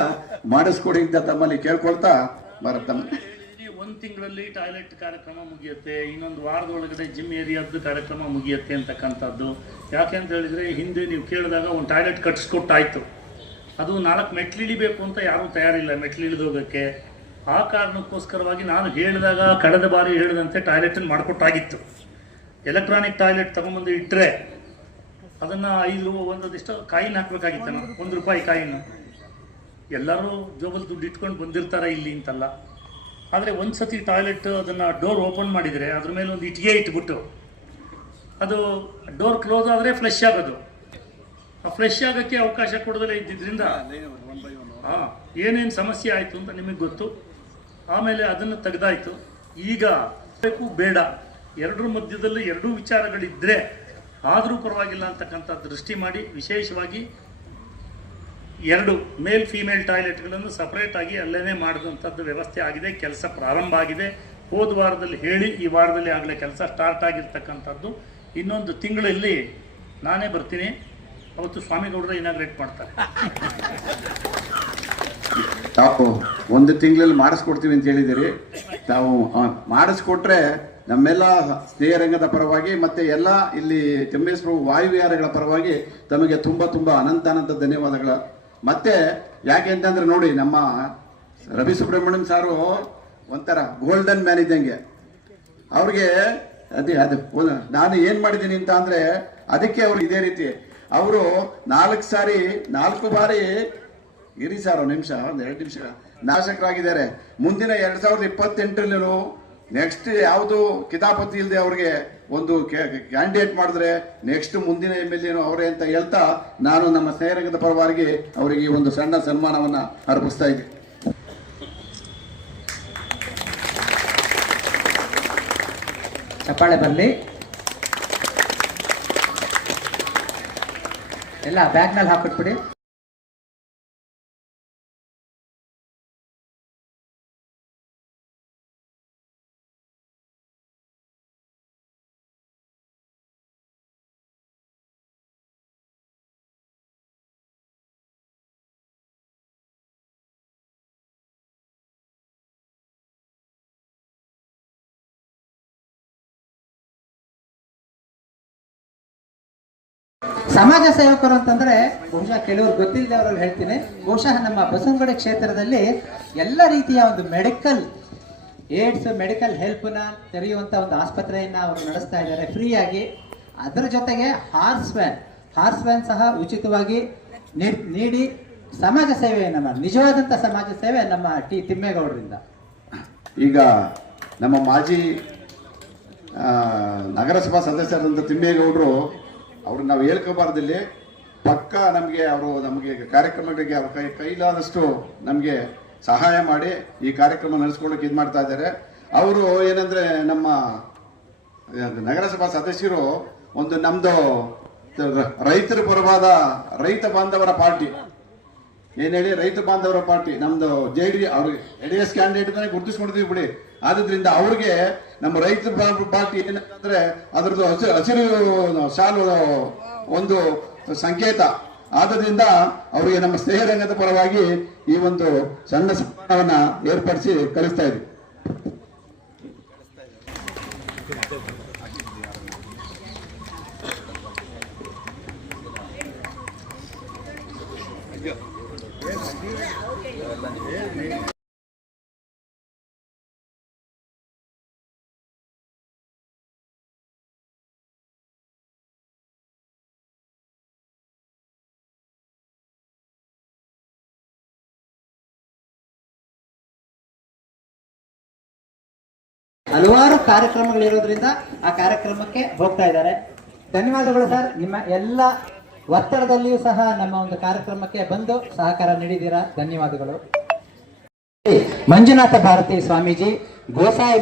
ಮಾಡಿಸ್ಕೊಡಿ ಅಂತ ತಮ್ಮಲ್ಲಿ ಕೇಳ್ಕೊಳ್ತಾ ತಮ್ಮ 1 ತಿಂಗಳಲ್ಲಿ ಟಾಯ್ಲೆಟ್ ಕಾರ್ಯಕ್ರಮ ಮುಗಿಯುತ್ತೆ, ಇನ್ನೊಂದು ವಾರದೊಳಗಡೆ ಜಿಮ್ ಏರಿಯಾದ್ದು ಕಾರ್ಯಕ್ರಮ ಮುಗಿಯುತ್ತೆ ಅಂತಕ್ಕಂಥದ್ದು. ಯಾಕೆ ಅಂತ ಹೇಳಿದರೆ, ಹಿಂದೆ ನೀವು ಕೇಳಿದಾಗ ಒಂದು ಟಾಯ್ಲೆಟ್ ಕಟ್ಸ್ಕೊಟ್ಟಾಯಿತು, ಅದು 4 ಮೆಟ್ಲಿಳಿಬೇಕು ಅಂತ ಯಾರೂ ತಯಾರಿಲ್ಲ ಮೆಟ್ಲಿಳಿದೋಗೋಕ್ಕೆ. ಆ ಕಾರಣಕ್ಕೋಸ್ಕರವಾಗಿ ನಾನು ಹೇಳಿದಾಗ, ಕಳೆದ ಬಾರಿ ಹೇಳಿದಂತೆ ಟಾಯ್ಲೆಟನ್ನು ಮಾಡಿಕೊಟ್ಟಾಗಿತ್ತು. ಎಲೆಕ್ಟ್ರಾನಿಕ್ ಟಾಯ್ಲೆಟ್ ತೊಗೊಂಬಂದು ಇಟ್ಟರೆ ಅದನ್ನು 5 ಒಂದಷ್ಟು ಕಾಯಿನ್ ಹಾಕಬೇಕಾಗಿತ್ತು. ನಾವು 1 ರೂಪಾಯಿ ಕಾಯಿನ್. ಎಲ್ಲರೂ ಜೋಬಲ್ ದುಡ್ಡು ಇಟ್ಕೊಂಡು ಬಂದಿರ್ತಾರೆ ಇಲ್ಲಿ ಅಂತಲ್ಲ. ಆದರೆ ಒಂದು ಸತಿ ಟಾಯ್ಲೆಟ್ ಅದನ್ನು ಡೋರ್ ಓಪನ್ ಮಾಡಿದರೆ ಅದ್ರ ಮೇಲೆ ಒಂದು ಇಟ್ಟಿಗೆ ಇಟ್ಬಿಟ್ಟು ಅದು ಡೋರ್ ಕ್ಲೋಸ್ ಆದರೆ ಫ್ಲಶ್ ಆಗೋದು. ಆ ಫ್ಲಶ್ ಆಗೋಕ್ಕೆ ಅವಕಾಶ ಕೊಡದಲ್ಲೇ ಇದ್ದಿದ್ದರಿಂದ ಏನೇನು ಸಮಸ್ಯೆ ಆಯಿತು ಅಂತ ನಿಮಗೆ ಗೊತ್ತು. ಆಮೇಲೆ ಅದನ್ನು ತೆಗೆದಾಯಿತು. ಈಗ ಬೇಕು ಬೇಡ, ಎರಡರ ಮಧ್ಯದಲ್ಲಿ 2 ವಿಚಾರಗಳಿದ್ದರೆ ಆದರೂ ಪರವಾಗಿಲ್ಲ ಅಂತಕ್ಕಂಥ ದೃಷ್ಟಿ ಮಾಡಿ ವಿಶೇಷವಾಗಿ 2 ಮೇಲ್ ಫೀಮೇಲ್ ಟಾಯ್ಲೆಟ್ಗಳನ್ನು ಸಪ್ರೇಟಾಗಿ ಅಲ್ಲೇ ಮಾಡಿದಂಥದ್ದು ವ್ಯವಸ್ಥೆ ಆಗಿದೆ. ಕೆಲಸ ಪ್ರಾರಂಭ ಆಗಿದೆ. ಹೋದ ವಾರದಲ್ಲಿ ಹೇಳಿ ಈ ವಾರದಲ್ಲಿ ಆಗಲೇ ಕೆಲಸ ಸ್ಟಾರ್ಟ್ ಆಗಿರ್ತಕ್ಕಂಥದ್ದು. ಇನ್ನೊಂದು ತಿಂಗಳಲ್ಲಿ ನಾನೇ ಬರ್ತೀನಿ. ಅವತ್ತು ಸ್ವಾಮಿಗೌಡರು ಇನಾಗ್ರೇಟ್ ಮಾಡ್ತಾರೆ. ತಾವು 1 ತಿಂಗಳಲ್ಲಿ ಮಾಡಿಸ್ಕೊಡ್ತೀವಿ ಅಂತ ಹೇಳಿದ್ದೀರಿ. ತಾವು ಮಾಡಿಸ್ಕೊಟ್ರೆ ನಮ್ಮೆಲ್ಲ ಸ್ನೇಹರಂಗದ ಪರವಾಗಿ ಮತ್ತೆ ಎಲ್ಲ ಇಲ್ಲಿ ತಿಮ್ಮೇಶ್ವರ ವಾಯುವಿಹಾರಗಳ ಪರವಾಗಿ ತಮಗೆ ತುಂಬ ಅನಂತ ಧನ್ಯವಾದಗಳು. ಮತ್ತೆ ಯಾಕೆ ಅಂತಂದ್ರೆ ನೋಡಿ, ನಮ್ಮ ರವಿ ಸುಬ್ರಹ್ಮಣ್ಯಂ ಸಾರು ಒಂಥರ ಗೋಲ್ಡನ್ ಮ್ಯಾನ್ ಇದ್ದಂಗೆ. ಅವ್ರಿಗೆ ಅದು ನಾನು ಏನು ಮಾಡಿದ್ದೀನಿ ಅಂತ ಅಂದರೆ ಅದಕ್ಕೆ ಅವ್ರು ಇದೇ ರೀತಿ ಅವರು 4 ಬಾರಿ ಇರಿ ಸರ್ ಒಂದು ನಿಮಿಷ, ಒಂದು 2 ನಿಮಿಷ ನಾಶಕರಾಗಿದ್ದಾರೆ. ಮುಂದಿನ 2028 ನೆಕ್ಸ್ಟ್ ಯಾವುದು ಕಿತಾಪತಿ ಇಲ್ಲದೆ ಅವ್ರಿಗೆ ಒಂದು ಕ್ಯಾಂಡಿಡೇಟ್ ಮಾಡಿದ್ರೆ ನೆಕ್ಸ್ಟ್ ಮುಂದಿನ MLA ಅವರೇ ಅಂತ ಹೇಳ್ತಾ ನಾನು ನಮ್ಮ ಸ್ನೇಹರಂಗದ ಪರವಾಗಿ ಅವರಿಗೆ ಒಂದು ಸಣ್ಣ ಸನ್ಮಾನವನ್ನ ಅರ್ಪಿಸ್ತಾ ಇದ್ದೆ. ಚಪ್ಪಾಳೆ ಬರಲಿ. ಎಲ್ಲ ಬ್ಯಾಗ್ನಲ್ಲಿ ಹಾಕ್ಬಿಟ್ಬಿಡಿ. ಸಮಾಜ ಸೇವಕರು ಅಂತಂದ್ರೆ ಬಹುಶಃ ಕೆಲವರು ಗೊತ್ತಿಲ್ಲದೆ ಅವರಲ್ಲಿ ಹೇಳ್ತೀನಿ. ಬಹುಶಃ ನಮ್ಮ ಬಸವನಗುಡಿ ಕ್ಷೇತ್ರದಲ್ಲಿ ಎಲ್ಲ ರೀತಿಯ ಒಂದು ಏಡ್ಸ್ ಮೆಡಿಕಲ್ ಹೆಲ್ಪ್ನ ತೆರೆಯುವಂತ ಒಂದು ಆಸ್ಪತ್ರೆಯನ್ನ ಅವರು ನಡೆಸ್ತಾ ಇದ್ದಾರೆ ಫ್ರೀಯಾಗಿ. ಅದರ ಜೊತೆಗೆ ಹಾರ್ಸ್ ವ್ಯಾನ್ ಸಹ ಉಚಿತವಾಗಿ ನೀಡಿ ಸಮಾಜ ಸೇವೆಯನ್ನು ಮಾಡಿ, ನಿಜವಾದಂಥ ಸಮಾಜ ಸೇವೆ ನಮ್ಮ ತಿಮ್ಮೇಗೌಡರಿಂದ. ಈಗ ನಮ್ಮ ಮಾಜಿ ನಗರಸಭಾ ಸದಸ್ಯರಾದಂಥ ತಿಮ್ಮೇಗೌಡರು ಅವ್ರು ನಾವು ಹೇಳ್ಕೋಬಾರ್ದಲ್ಲಿ ಪಕ್ಕ ನಮಗೆ ಕಾರ್ಯಕ್ರಮಗಳಿಗೆ ಅವ್ರ ಕೈಲಾದಷ್ಟು ನಮಗೆ ಸಹಾಯ ಮಾಡಿ ಈ ಕಾರ್ಯಕ್ರಮ ನಡೆಸ್ಕೊಳ್ಳೋಕೆ ಇದು ಮಾಡ್ತಾ ಇದ್ದಾರೆ. ಅವರು ಏನಂದ್ರೆ ನಮ್ಮ ನಗರಸಭಾ ಸದಸ್ಯರು ಒಂದು ನಮ್ದು ರೈತರ ಪರವಾದ ರೈತ ಬಾಂಧವರ ಪಾರ್ಟಿ ಏನ್ ಹೇಳಿ ರೈತ ಬಾಂಧವರ ಪಾರ್ಟಿ ನಮ್ದು ಅವ್ರಿಗೆ JDS ಕ್ಯಾಂಡಿಡೇಟ್ ಗುರುತಿಸ್ಕೊಂಡಿದೀವಿ ಬಿಡಿ. ಆದ್ರಿಂದ ಅವ್ರಿಗೆ ನಮ್ಮ ರೈತ ಪಾರ್ಟಿ ಏನಂದ್ರೆ ಅದ್ರದ್ದು ಹಸಿರು ಶಾಲು ಒಂದು ಸಂಕೇತ ಆದ್ರಿಂದ ಅವರಿಗೆ ನಮ್ಮ ಸ್ನೇಹರಂಗದ ಪರವಾಗಿ ಈ ಒಂದು ಸಣ್ಣ ಸನ್ಮಾನವನ್ನ ಏರ್ಪಡಿಸಿ ಕಳಿಸ್ತಾ ಇದ್ವಿ. ಹಲವಾರು ಕಾರ್ಯಕ್ರಮಗಳಿರೋದ್ರಿಂದ ಆ ಕಾರ್ಯಕ್ರಮಕ್ಕೆ ಹೋಗ್ತಾ ಇದ್ದಾರೆ. ಧನ್ಯವಾದಗಳು ಸರ್. ನಿಮ್ಮ ಎಲ್ಲ ಒತ್ತಡದಲ್ಲಿಯೂ ಸಹ ನಮ್ಮ ಒಂದು ಕಾರ್ಯಕ್ರಮಕ್ಕೆ ಬಂದು ಸಹಕಾರ ನೀಡಿದ್ದೀರಾ, ಧನ್ಯವಾದಗಳು. ಮಂಜುನಾಥ ಭಾರತಿ ಸ್ವಾಮೀಜಿ, ಗೋಸಾಯಿ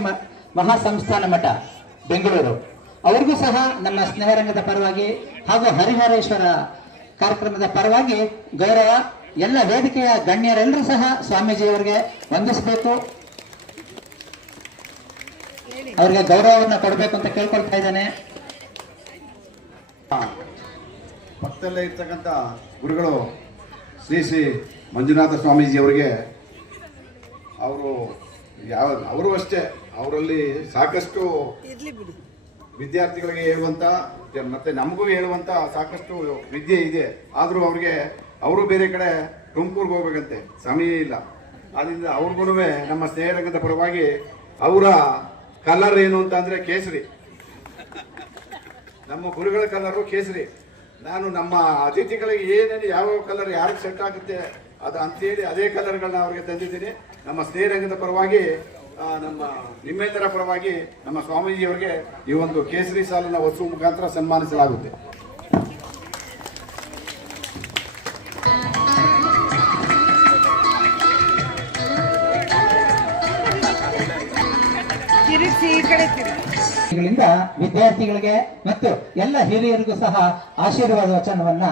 ಮಹಾಸಂಸ್ಥಾನ ಮಠ, ಬೆಂಗಳೂರು, ಅವರಿಗೂ ಸಹ ನಮ್ಮ ಸ್ನೇಹರಂಗದ ಪರವಾಗಿ ಹಾಗೂ ಹರಿಹರೇಶ್ವರ ಕಾರ್ಯಕ್ರಮದ ಪರವಾಗಿ ಗೌರವ. ಎಲ್ಲ ವೇದಿಕೆಯ ಗಣ್ಯರೆಲ್ಲರೂ ಸಹ ಸ್ವಾಮೀಜಿಯವರಿಗೆ ವಂದಿಸಬೇಕು, ಅವರಿಗೆ ಗೌರವವನ್ನು ಕೊಡಬೇಕು ಅಂತ ಕೇಳ್ಕೊಳ್ತಾ ಇದ್ದಾನೆ. ಪಕ್ಕದಲ್ಲೇ ಇರ್ತಕ್ಕಂಥ ಗುರುಗಳು ಶ್ರೀ ಮಂಜುನಾಥ ಸ್ವಾಮೀಜಿ ಅವರಿಗೆ ಅವರು ಅಷ್ಟೇ ಅವರಲ್ಲಿ ಸಾಕಷ್ಟು ವಿದ್ಯಾರ್ಥಿಗಳಿಗೆ ಹೇಳುವಂತ ಮತ್ತೆ ನಮಗೂ ಹೇಳುವಂತ ಸಾಕಷ್ಟು ವಿದ್ಯೆ ಇದೆ. ಆದರೂ ಅವರು ಬೇರೆ ಕಡೆ ತುಮಕೂರ್ಗೆ ಹೋಗ್ಬೇಕಂತೆ, ಸಮಯ ಇಲ್ಲ. ಆದ್ರಿಂದ ಅವ್ರಿಗೂ ನಮ್ಮ ಸ್ನೇಹರಂಗದ ಪರವಾಗಿ ಅವರ ಕಲರ್ ಏನು ಅಂತ ಅಂದ್ರೆ ಕೇಸರಿ, ನಮ್ಮ ಗುರುಗಳ ಕಲರು ಕೇಸರಿ. ನಾನು ನಮ್ಮ ಅತಿಥಿಗಳಿಗೆ ಏನೇನು ಯಾವ ಕಲರ್ ಯಾರಿಗೆ ಸೆಟ್ ಆಗುತ್ತೆ ಅದು ಅಂತೇಳಿ ಅದೇ ಕಲರ್ಗಳನ್ನ ಅವ್ರಿಗೆ ತಂದಿದ್ದೀನಿ. ನಮ್ಮ ಸ್ನೇಹರಂಗದ ಪರವಾಗಿ ನಿಮ್ಮೆಲ್ಲರ ಪರವಾಗಿ ನಮ್ಮ ಸ್ವಾಮೀಜಿಯವರಿಗೆ ಈ ಒಂದು ಕೇಸರಿ ಸಾಲನ್ನ ಹೊಸುವ ಮುಖಾಂತರ ಸನ್ಮಾನಿಸಲಾಗುತ್ತೆ. ವಿದ್ಯಾರ್ಥಿಗಳಿಗೆ ಮತ್ತು ಎಲ್ಲ ಹಿರಿಯರಿಗೂ ಸಹ ಆಶೀರ್ವಾದ ವಚನವನ್ನ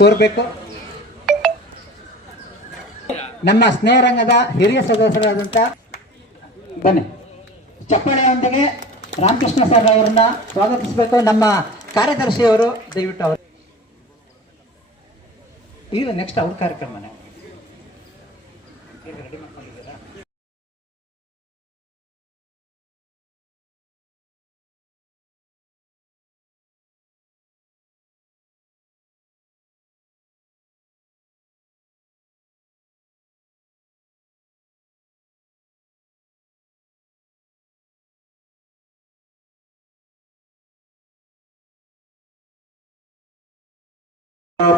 ಕೋರಬೇಕು. ನಮ್ಮ ಸ್ನೇಹರಂಗದ ಹಿರಿಯ ಸದಸ್ಯರಾದಂತ ಬನ್ನಿ ಚಪ್ಪಾಳೆಯೊಂದಿಗೆ ರಾಮಕೃಷ್ಣ ಸರ್ ಅವರನ್ನ ಸ್ವಾಗತಿಸಬೇಕು. ನಮ್ಮ ಕಾರ್ಯದರ್ಶಿಯವರು ದಯವಿಟ್ಟು ಅವರು ಈಗ ನೆಕ್ಸ್ಟ್ ಅವ್ರ ಕಾರ್ಯಕ್ರಮನೇ.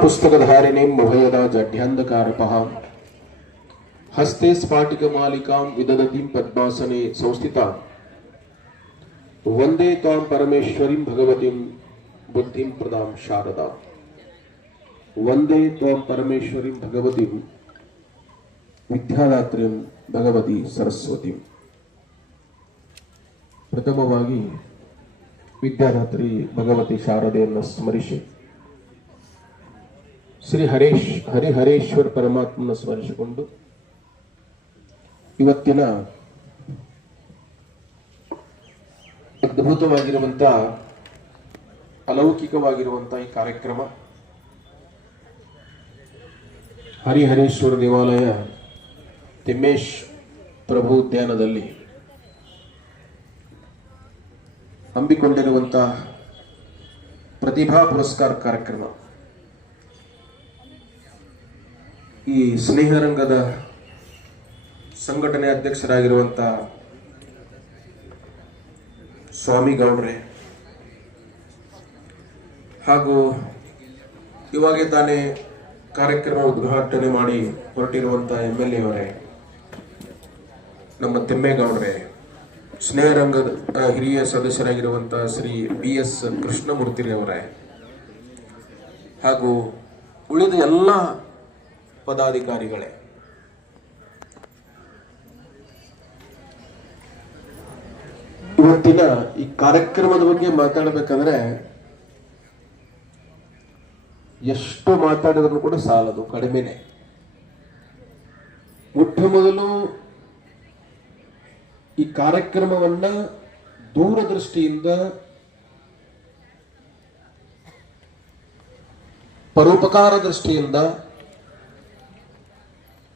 पुस्तकधारिणीं मुभयदा जड्यान्धकारपः हस्ते स्फाटिकमालिकां विदधतीं पद्मासने संस्थितां वन्दे त्वां परमेश्वरीं भगवतीं बुद्धिं प्रदां शारदां वन्दे त्वां परमेश्वरीं भगवतीं विद्यादात्रीं भगवती सरस्वतीं. ಪ್ರಥಮವಾಗಿ ವಿದ್ಯಾದಾತ್ರಿ ಭಗವತಿ ಶಾರದೆಯನ್ನು ಸ್ಮರಿಸಿ ಶ್ರೀ ಹರಿಹರೇಶ್ವರ ಪರಮಾತ್ಮನ ಸ್ಮರಿಸಿಕೊಂಡು ಇವತ್ತಿನ ಅದ್ಭುತವಾಗಿರುವಂತ ಅಲೌಕಿಕವಾಗಿರುವಂತ ಈ ಕಾರ್ಯಕ್ರಮ ಹರಿಹರೇಶ್ವರ ದೇವಾಲಯ ತಿಮ್ಮೇಶ್ ಪ್ರಭು ಉದ್ಯಾನದಲ್ಲಿ ಹಮ್ಮಿಕೊಂಡಿರುವಂತ ಪ್ರತಿಭಾ ಪುರಸ್ಕಾರ ಕಾರ್ಯಕ್ರಮ. ಈ ಸ್ನೇಹರಂಗದ ಸಂಘಟನೆ ಅಧ್ಯಕ್ಷರಾಗಿರುವಂತ ಸ್ವಾಮಿ ಗೌಡ್ರೆ ಹಾಗೂ ಇವಾಗೆ ತಾನೇ ಕಾರ್ಯಕ್ರಮ ಉದ್ಘಾಟನೆ ಮಾಡಿ ಹೊರಟಿರುವಂತ MLA ಅವರೇ, ನಮ್ಮ ತಿಮ್ಮೇಗೌಡ್ರೆ, ಸ್ನೇಹರಂಗದ ಹಿರಿಯ ಸದಸ್ಯರಾಗಿರುವಂತಹ ಶ್ರೀ BS ಕೃಷ್ಣಮೂರ್ತಿರವರೇ ಹಾಗೂ ಉಳಿದ ಎಲ್ಲ ಪದಾಧಿಕಾರಿಗಳೇ, ಇವತ್ತಿನ ಈ ಕಾರ್ಯಕ್ರಮದ ಬಗ್ಗೆ ಮಾತಾಡಬೇಕಂದ್ರೆ ಎಷ್ಟು ಮಾತಾಡಿದ್ರು ಕೂಡ ಸಾಲದು, ಕಡಿಮೆನೆ. ಮೊಟ್ಟ ಮೊದಲು ಈ ಕಾರ್ಯಕ್ರಮವನ್ನ ದೂರದೃಷ್ಟಿಯಿಂದ ಪರೋಪಕಾರ ದೃಷ್ಟಿಯಿಂದ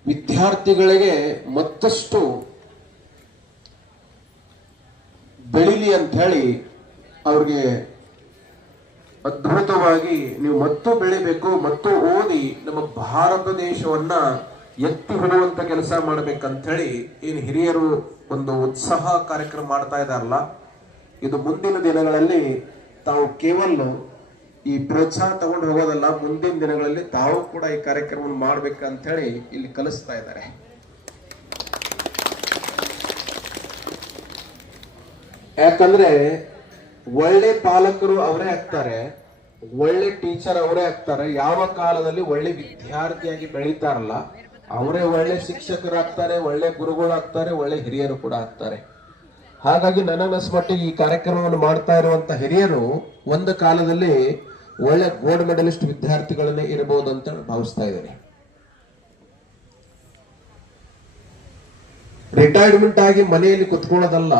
ವಿದ್ಯಾರ್ಥಿಗಳಿಗೆ ಮತ್ತಷ್ಟು ಬೆಳಿಲಿ ಅಂತ ಹೇಳಿ ಅವ್ರಿಗೆ ಅದ್ಭುತವಾಗಿ ನೀವು ಮತ್ತು ಬೆಳಿಬೇಕು ಮತ್ತು ಓದಿ ನಮ್ಮ ಭಾರತ ದೇಶವನ್ನ ಎತ್ತಿ ಹಿಡುವಂತ ಕೆಲಸ ಮಾಡ್ಬೇಕಂತ ಹೇಳಿ ಏನು ಹಿರಿಯರು ಒಂದು ಉತ್ಸಾಹ ಕಾರ್ಯಕ್ರಮ ಮಾಡ್ತಾ ಇದಾರಲ್ಲ, ಇದು ಮುಂದಿನ ದಿನಗಳಲ್ಲಿ ತಾವು ಕೇವಲ ಈ ಪ್ರೋತ್ಸಾಹ ತಗೊಂಡು ಹೋಗೋದಲ್ಲ, ಮುಂದಿನ ದಿನಗಳಲ್ಲಿ ತಾವು ಕೂಡ ಈ ಕಾರ್ಯಕ್ರಮ ಮಾಡ್ಬೇಕಂತ ಹೇಳಿ ಇಲ್ಲಿ ಕಲಿಸ್ತಾ ಇದ್ದಾರೆ. ಯಾಕಂದ್ರೆ ಒಳ್ಳೆ ಪಾಲಕರು ಅವರೇ ಆಗ್ತಾರೆ, ಒಳ್ಳೆ ಟೀಚರ್ ಅವರೇ ಆಗ್ತಾರೆ. ಯಾವ ಕಾಲದಲ್ಲಿ ಒಳ್ಳೆ ವಿದ್ಯಾರ್ಥಿಯಾಗಿ ಬೆಳೀತಾರಲ್ಲ ಅವರೇ ಒಳ್ಳೆ ಶಿಕ್ಷಕರಾಗ್ತಾರೆ, ಒಳ್ಳೆ ಗುರುಗಳಾಗ್ತಾರೆ, ಒಳ್ಳೆ ಹಿರಿಯರು ಕೂಡ ಆಗ್ತಾರೆ. ಹಾಗಾಗಿ ನನಗನ್ನಿಸ್ಮಟ್ಟಿಗೆ ಈ ಕಾರ್ಯಕ್ರಮವನ್ನು ಮಾಡ್ತಾ ಇರುವಂತ ಹಿರಿಯರು ಒಂದು ಕಾಲದಲ್ಲಿ ಒಳ್ಳೆ ಗೋಲ್ಡ್ ಮೆಡಲಿಸ್ಟ್ ವಿದ್ಯಾರ್ಥಿಗಳನ್ನೇ ಇರಬಹುದು ಅಂತ ಭಾವಿಸ್ತಾ ಇದ್ದಾರೆ. ರಿಟೈರ್ಮೆಂಟ್ ಆಗಿ ಮನೆಯಲ್ಲಿ ಕುತ್ಕೊಳ್ಳೋದಲ್ಲ,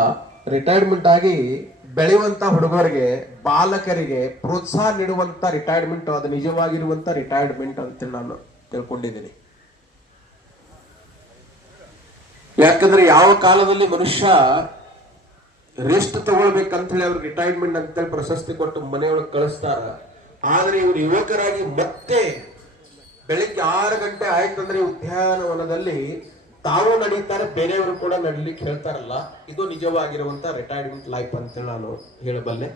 ರಿಟೈರ್ಮೆಂಟ್ ಆಗಿ ಬೆಳೆಯುವಂತ ಹುಡುಗರಿಗೆ, ಬಾಲಕರಿಗೆ ಪ್ರೋತ್ಸಾಹ ನೀಡುವಂತ ರಿಟೈರ್ಮೆಂಟ್, ಅದು ನಿಜವಾಗಿರುವಂತ ರಿಟೈರ್ಮೆಂಟ್ ಅಂತ ನಾನು ತಿಳ್ಕೊಂಡಿದ್ದೀನಿ. ಯಾಕಂದ್ರೆ ಯಾವ ಕಾಲದಲ್ಲಿ ಮನುಷ್ಯ ರೆಸ್ಟ್ ತಗೊಳ್ಬೇಕಂತ ಹೇಳಿ ಅವ್ರಿಗೆ ರಿಟೈರ್ಮೆಂಟ್ ಅಂತೇಳಿ ಪ್ರಶಸ್ತಿ ಕೊಟ್ಟು ಮನೆಯೊಳಗೆ ಕಳಿಸ್ತಾರ. ಆದ್ರೆ ಇವರು ಯುವಕರಾಗಿ ಮತ್ತೆ ಬೆಳಿಗ್ಗೆ 6 ಗಂಟೆ ಆಯ್ತಂದ್ರೆ ಉದ್ಯಾನವನದಲ್ಲಿ ತಾವು ನಡೀತಾರೆ, ಬೇರೆಯವರು ಕೂಡ ನಡೀಲಿಕ್ಕೆ ಹೇಳ್ತಾರಲ್ಲ, ಇದು ನಿಜವಾಗಿರುವಂತ ರಿಟೈರ್ಮೆಂಟ್ ಲೈಫ್ ಅಂತ ನಾನು ಹೇಳಬಲ್ಲೆ.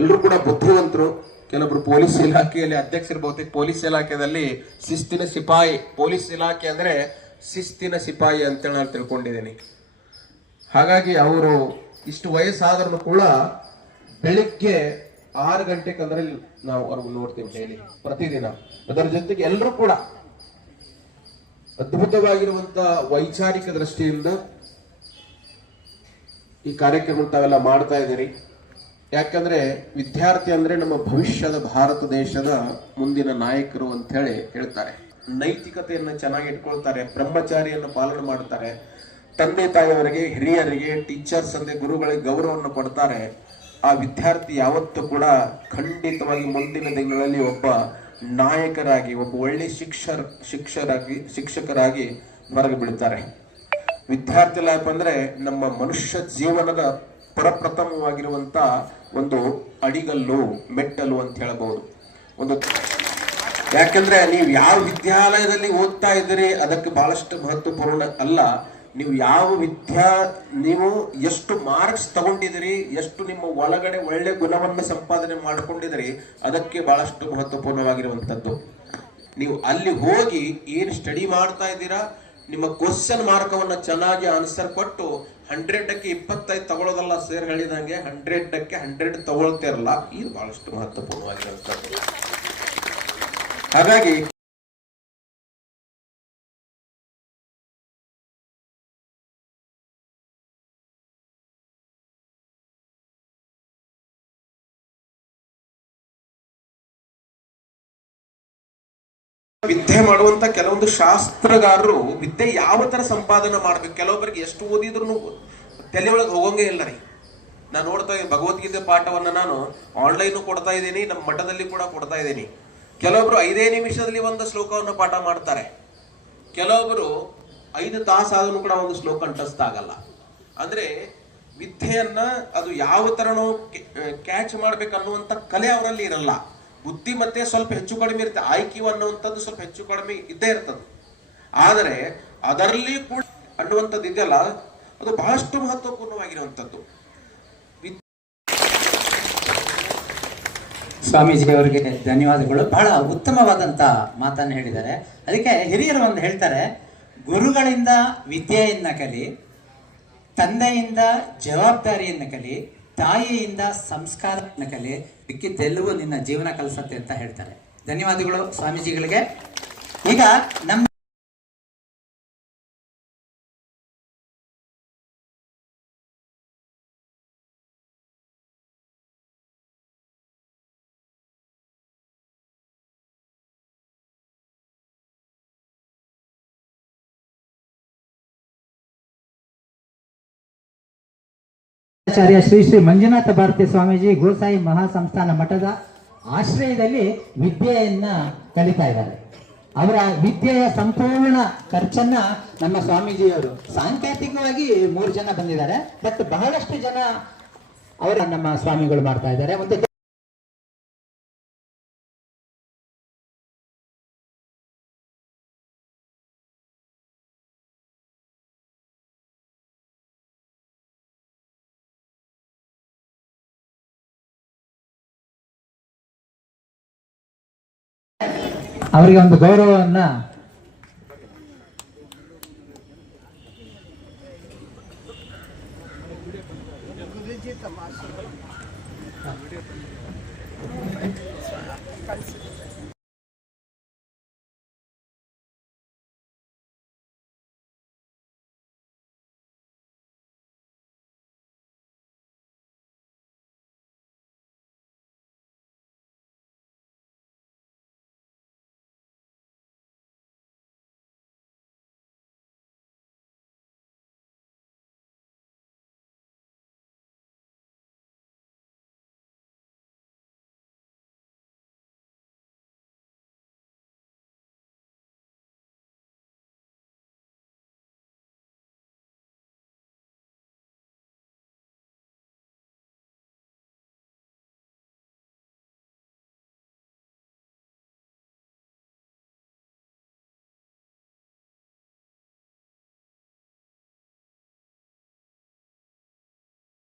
ಎಲ್ಲರೂ ಕೂಡ ಬುದ್ಧಿವಂತರು. ಕೆಲವೊಬ್ರು ಪೊಲೀಸ್ ಇಲಾಖೆಯಲ್ಲಿ ಅಧ್ಯಕ್ಷರು, ಬಹುತೇಕ ಪೊಲೀಸ್ ಇಲಾಖೆಯಲ್ಲಿ ಶಿಸ್ತಿನ ಸಿಪಾಯಿ, ಪೊಲೀಸ್ ಇಲಾಖೆ ಅಂದ್ರೆ ಶಿಸ್ತಿನ ಸಿಪಾಯಿ ಅಂತೇಳಿ ನಾನು ತಿಳ್ಕೊಂಡಿದ್ದೀನಿ. ಹಾಗಾಗಿ ಅವರು ಇಷ್ಟು ವಯಸ್ಸಾದ್ರೂ ಕೂಡ ಬೆಳಿಗ್ಗೆ 6 ಗಂಟೆಗೆ ಅಂದ್ರೆ ನಾವು ಅವ್ರಿಗೆ ನೋಡ್ತೀವಿ ಹೇಳಿ ಪ್ರತಿದಿನ. ಅದರ ಜೊತೆಗೆ ಎಲ್ಲರೂ ಕೂಡ ಅದ್ಭುತವಾಗಿರುವಂತ ವೈಚಾರಿಕ ದೃಷ್ಟಿಯಿಂದ ಈ ಕಾರ್ಯಕ್ರಮ ತಾವೆಲ್ಲ ಮಾಡ್ತಾ ಇದ್ದೀರಿ. ಯಾಕಂದ್ರೆ ವಿದ್ಯಾರ್ಥಿ ಅಂದ್ರೆ ನಮ್ಮ ಭವಿಷ್ಯದ ಭಾರತ ದೇಶದ ಮುಂದಿನ ನಾಯಕರು ಅಂತ ಹೇಳಿ ಹೇಳ್ತಾರೆ. ನೈತಿಕತೆಯನ್ನು ಚೆನ್ನಾಗಿ ಇಟ್ಕೊಳ್ತಾರೆ, ಬ್ರಹ್ಮಚಾರಿಯನ್ನು ಪಾಲನೆ ಮಾಡ್ತಾರೆ, ತಂದೆ ತಾಯಿಯವರಿಗೆ, ಹಿರಿಯರಿಗೆ, ಟೀಚರ್ಸ್ ಅಂದ್ರೆ ಗುರುಗಳಿಗೆ ಗೌರವವನ್ನು ಕೊಡ್ತಾರೆ. ಆ ವಿದ್ಯಾರ್ಥಿ ಯಾವತ್ತೂ ಕೂಡ ಖಂಡಿತವಾಗಿ ಮುಂದಿನ ದಿನಗಳಲ್ಲಿ ಒಬ್ಬ ನಾಯಕರಾಗಿ, ಒಬ್ಬ ಒಳ್ಳೆ ಶಿಕ್ಷಕರಾಗಿ ಹೊರಗೆ ಬೀಳ್ತಾರೆ. ವಿದ್ಯಾರ್ಥಿ ಲೈಫ್ ಅಂದ್ರೆ ನಮ್ಮ ಮನುಷ್ಯ ಜೀವನದ ಪ್ರಪ್ರಥಮವಾಗಿರುವಂತ ಒಂದು ಅಡಿಗಲ್ಲು, ಮೆಟ್ಟಲು ಅಂತ ಹೇಳಬಹುದು. ಒಂದು ಯಾಕಂದ್ರೆ ನೀವು ಯಾವ ವಿದ್ಯಾಲಯದಲ್ಲಿ ಓದ್ತಾ ಇದ್ದೀರಿ ಅದಕ್ಕೆ ಬಹಳಷ್ಟು ಮಹತ್ವಪೂರ್ಣ ಅಲ್ಲ. ನೀವು ಎಷ್ಟು ಮಾರ್ಕ್ಸ್ ತಗೊಂಡಿದ್ದೀರಿ, ಎಷ್ಟು ನಿಮ್ಮ ಒಳಗಡೆ ಒಳ್ಳೆ ಗುಣವನ್ನು ಸಂಪಾದನೆ ಮಾಡಿಕೊಂಡಿದ್ದೀರಿ, ಅದಕ್ಕೆ ಬಹಳಷ್ಟು ಮಹತ್ವಪೂರ್ಣವಾಗಿರುವಂತದ್ದು. ನೀವು ಅಲ್ಲಿ ಹೋಗಿ ಏನ್ ಸ್ಟಡಿ ಮಾಡ್ತಾ ಇದ್ದೀರಾ, ನಿಮ್ಮ ಕ್ವಶನ್ ಮಾರ್ಕವನ್ನ ಚೆನ್ನಾಗಿ ಆನ್ಸರ್ ಕೊಟ್ಟು 100ಕ್ಕೆ 25 ತಗೊಳ್ಳೋದಲ್ಲ. ಸರ್ ಹೇಳಿದಂಗೆ 100ಕ್ಕೆ 100 ತಗೊಳ್ತಿರಲ್ಲ, ಇದು ಬಹಳಷ್ಟು ಮಹತ್ವಪೂರ್ಣವಾಗಿರುವಂತದ್ದು. ಹಾಗಾಗಿ ವಿದ್ಯೆ ಮಾಡುವಂತ ಕೆಲವೊಂದು ಶಾಸ್ತ್ರಗಾರರು ವಿದ್ಯೆ ಯಾವ ತರ ಸಂಪಾದನೆ ಮಾಡ್ಬೇಕು, ಕೆಲವೊಬ್ಬರಿಗೆ ಎಷ್ಟು ಓದಿದ್ರು ತಲೆಯೊಳಗೆ ಹೋಗಂಗೆ ಇಲ್ಲ ರೀ. ನಾನು ನೋಡ್ತಾ ಇದ್ದೀನಿ ಭಗವದ್ಗೀತೆ ಪಾಠವನ್ನ ನಾನು ಆನ್ಲೈನ್ ಕೊಡ್ತಾ ಇದ್ದೀನಿ, ನಮ್ಮ ಮಠದಲ್ಲಿ ಕೂಡ ಕೊಡ್ತಾ ಇದ್ದೀನಿ. ಕೆಲವೊಬ್ರು 5 ನಿಮಿಷದಲ್ಲಿ ಒಂದು ಶ್ಲೋಕವನ್ನು ಪಾಠ ಮಾಡ್ತಾರೆ, ಕೆಲವೊಬ್ರು 5 ತಾಸು ಆದ್ರೂ ಕೂಡ ಒಂದು ಶ್ಲೋಕ ಕಂಠಸ್ಥ ಆಗಲ್ಲ. ಅಂದ್ರೆ ವಿದ್ಯೆಯನ್ನ ಅದು ಯಾವ ತರನೋ ಕ್ಯಾಚ್ ಮಾಡ್ಬೇಕನ್ನುವಂತ ಕಲೆ ಅವರಲ್ಲಿ ಇರಲ್ಲ. ಬುದ್ಧಿಮತ್ತೆ ಸ್ವಲ್ಪ ಹೆಚ್ಚು ಕಡಿಮೆ ಇರುತ್ತೆ, IQ ಅನ್ನುವಂಥದ್ದು ಸ್ವಲ್ಪ ಹೆಚ್ಚು ಕಡಿಮೆ ಇದ್ದೇ ಇರ್ತದೆ. ಆದರೆ ಅದರಲ್ಲಿ ಕೂಡ ಅನ್ನುವಂಥದ್ದು ಇದೆಯಲ್ಲ, ಅದು ಬಹಳಷ್ಟು ಮಹತ್ವಪೂರ್ಣವಾಗಿರುವಂಥದ್ದು. ಸ್ವಾಮೀಜಿ ಅವರಿಗೆ ಧನ್ಯವಾದಗಳು. ಬಹಳ ಉತ್ತಮವಾದಂತ ಮಾತನ್ನು ಹೇಳಿದ್ದಾರೆ. ಅದಕ್ಕೆ ಹಿರಿಯರು ಒಂದು ಹೇಳ್ತಾರೆ, ಗುರುಗಳಿಂದ ವಿದ್ಯೆಯನ್ನ ಕಲಿ, ತಂದೆಯಿಂದ ಜವಾಬ್ದಾರಿಯನ್ನು ಕಲಿ, ತಾಯಿಯಿಂದ ಸಂಸ್ಕಾರವನ್ನು ಕಲಿ, ಮಿಕ್ಕಿದ್ದೆಲ್ಲವೂ ನಿನ್ನ ಜೀವನ ಕಲಿಸತ್ತೆ ಅಂತ ಹೇಳ್ತಾರೆ. ಧನ್ಯವಾದಗಳು ಸ್ವಾಮೀಜಿಗಳಿಗೆ. ಈಗ ನಮ್ಮ ಆಚಾರ್ಯ ಶ್ರೀ ಶ್ರೀ ಮಂಜುನಾಥ ಭಾರತಿ ಸ್ವಾಮೀಜಿ ಗೋಸಾಯಿ ಮಹಾಸಂಸ್ಥಾನ ಮಠದ ಆಶ್ರಯದಲ್ಲಿ ವಿದ್ಯೆಯನ್ನ ಕಲಿತಾ ಇದ್ದಾರೆ. ಅವರ ವಿದ್ಯೆಯ ಸಂಪೂರ್ಣ ಖರ್ಚನ್ನ ನಮ್ಮ ಸ್ವಾಮೀಜಿಯವರು, ಸಾಂಕೇತಿಕವಾಗಿ 3 ಜನ ಬಂದಿದ್ದಾರೆ, ಬಟ್ ಬಹಳಷ್ಟು ಜನ ಅವರ ನಮ್ಮ ಸ್ವಾಮಿಗಳು ಮಾಡ್ತಾ ಇದ್ದಾರೆ. ಒಂದು ಅವರಿಗೆ ಒಂದು ಗೌರವವನ್ನ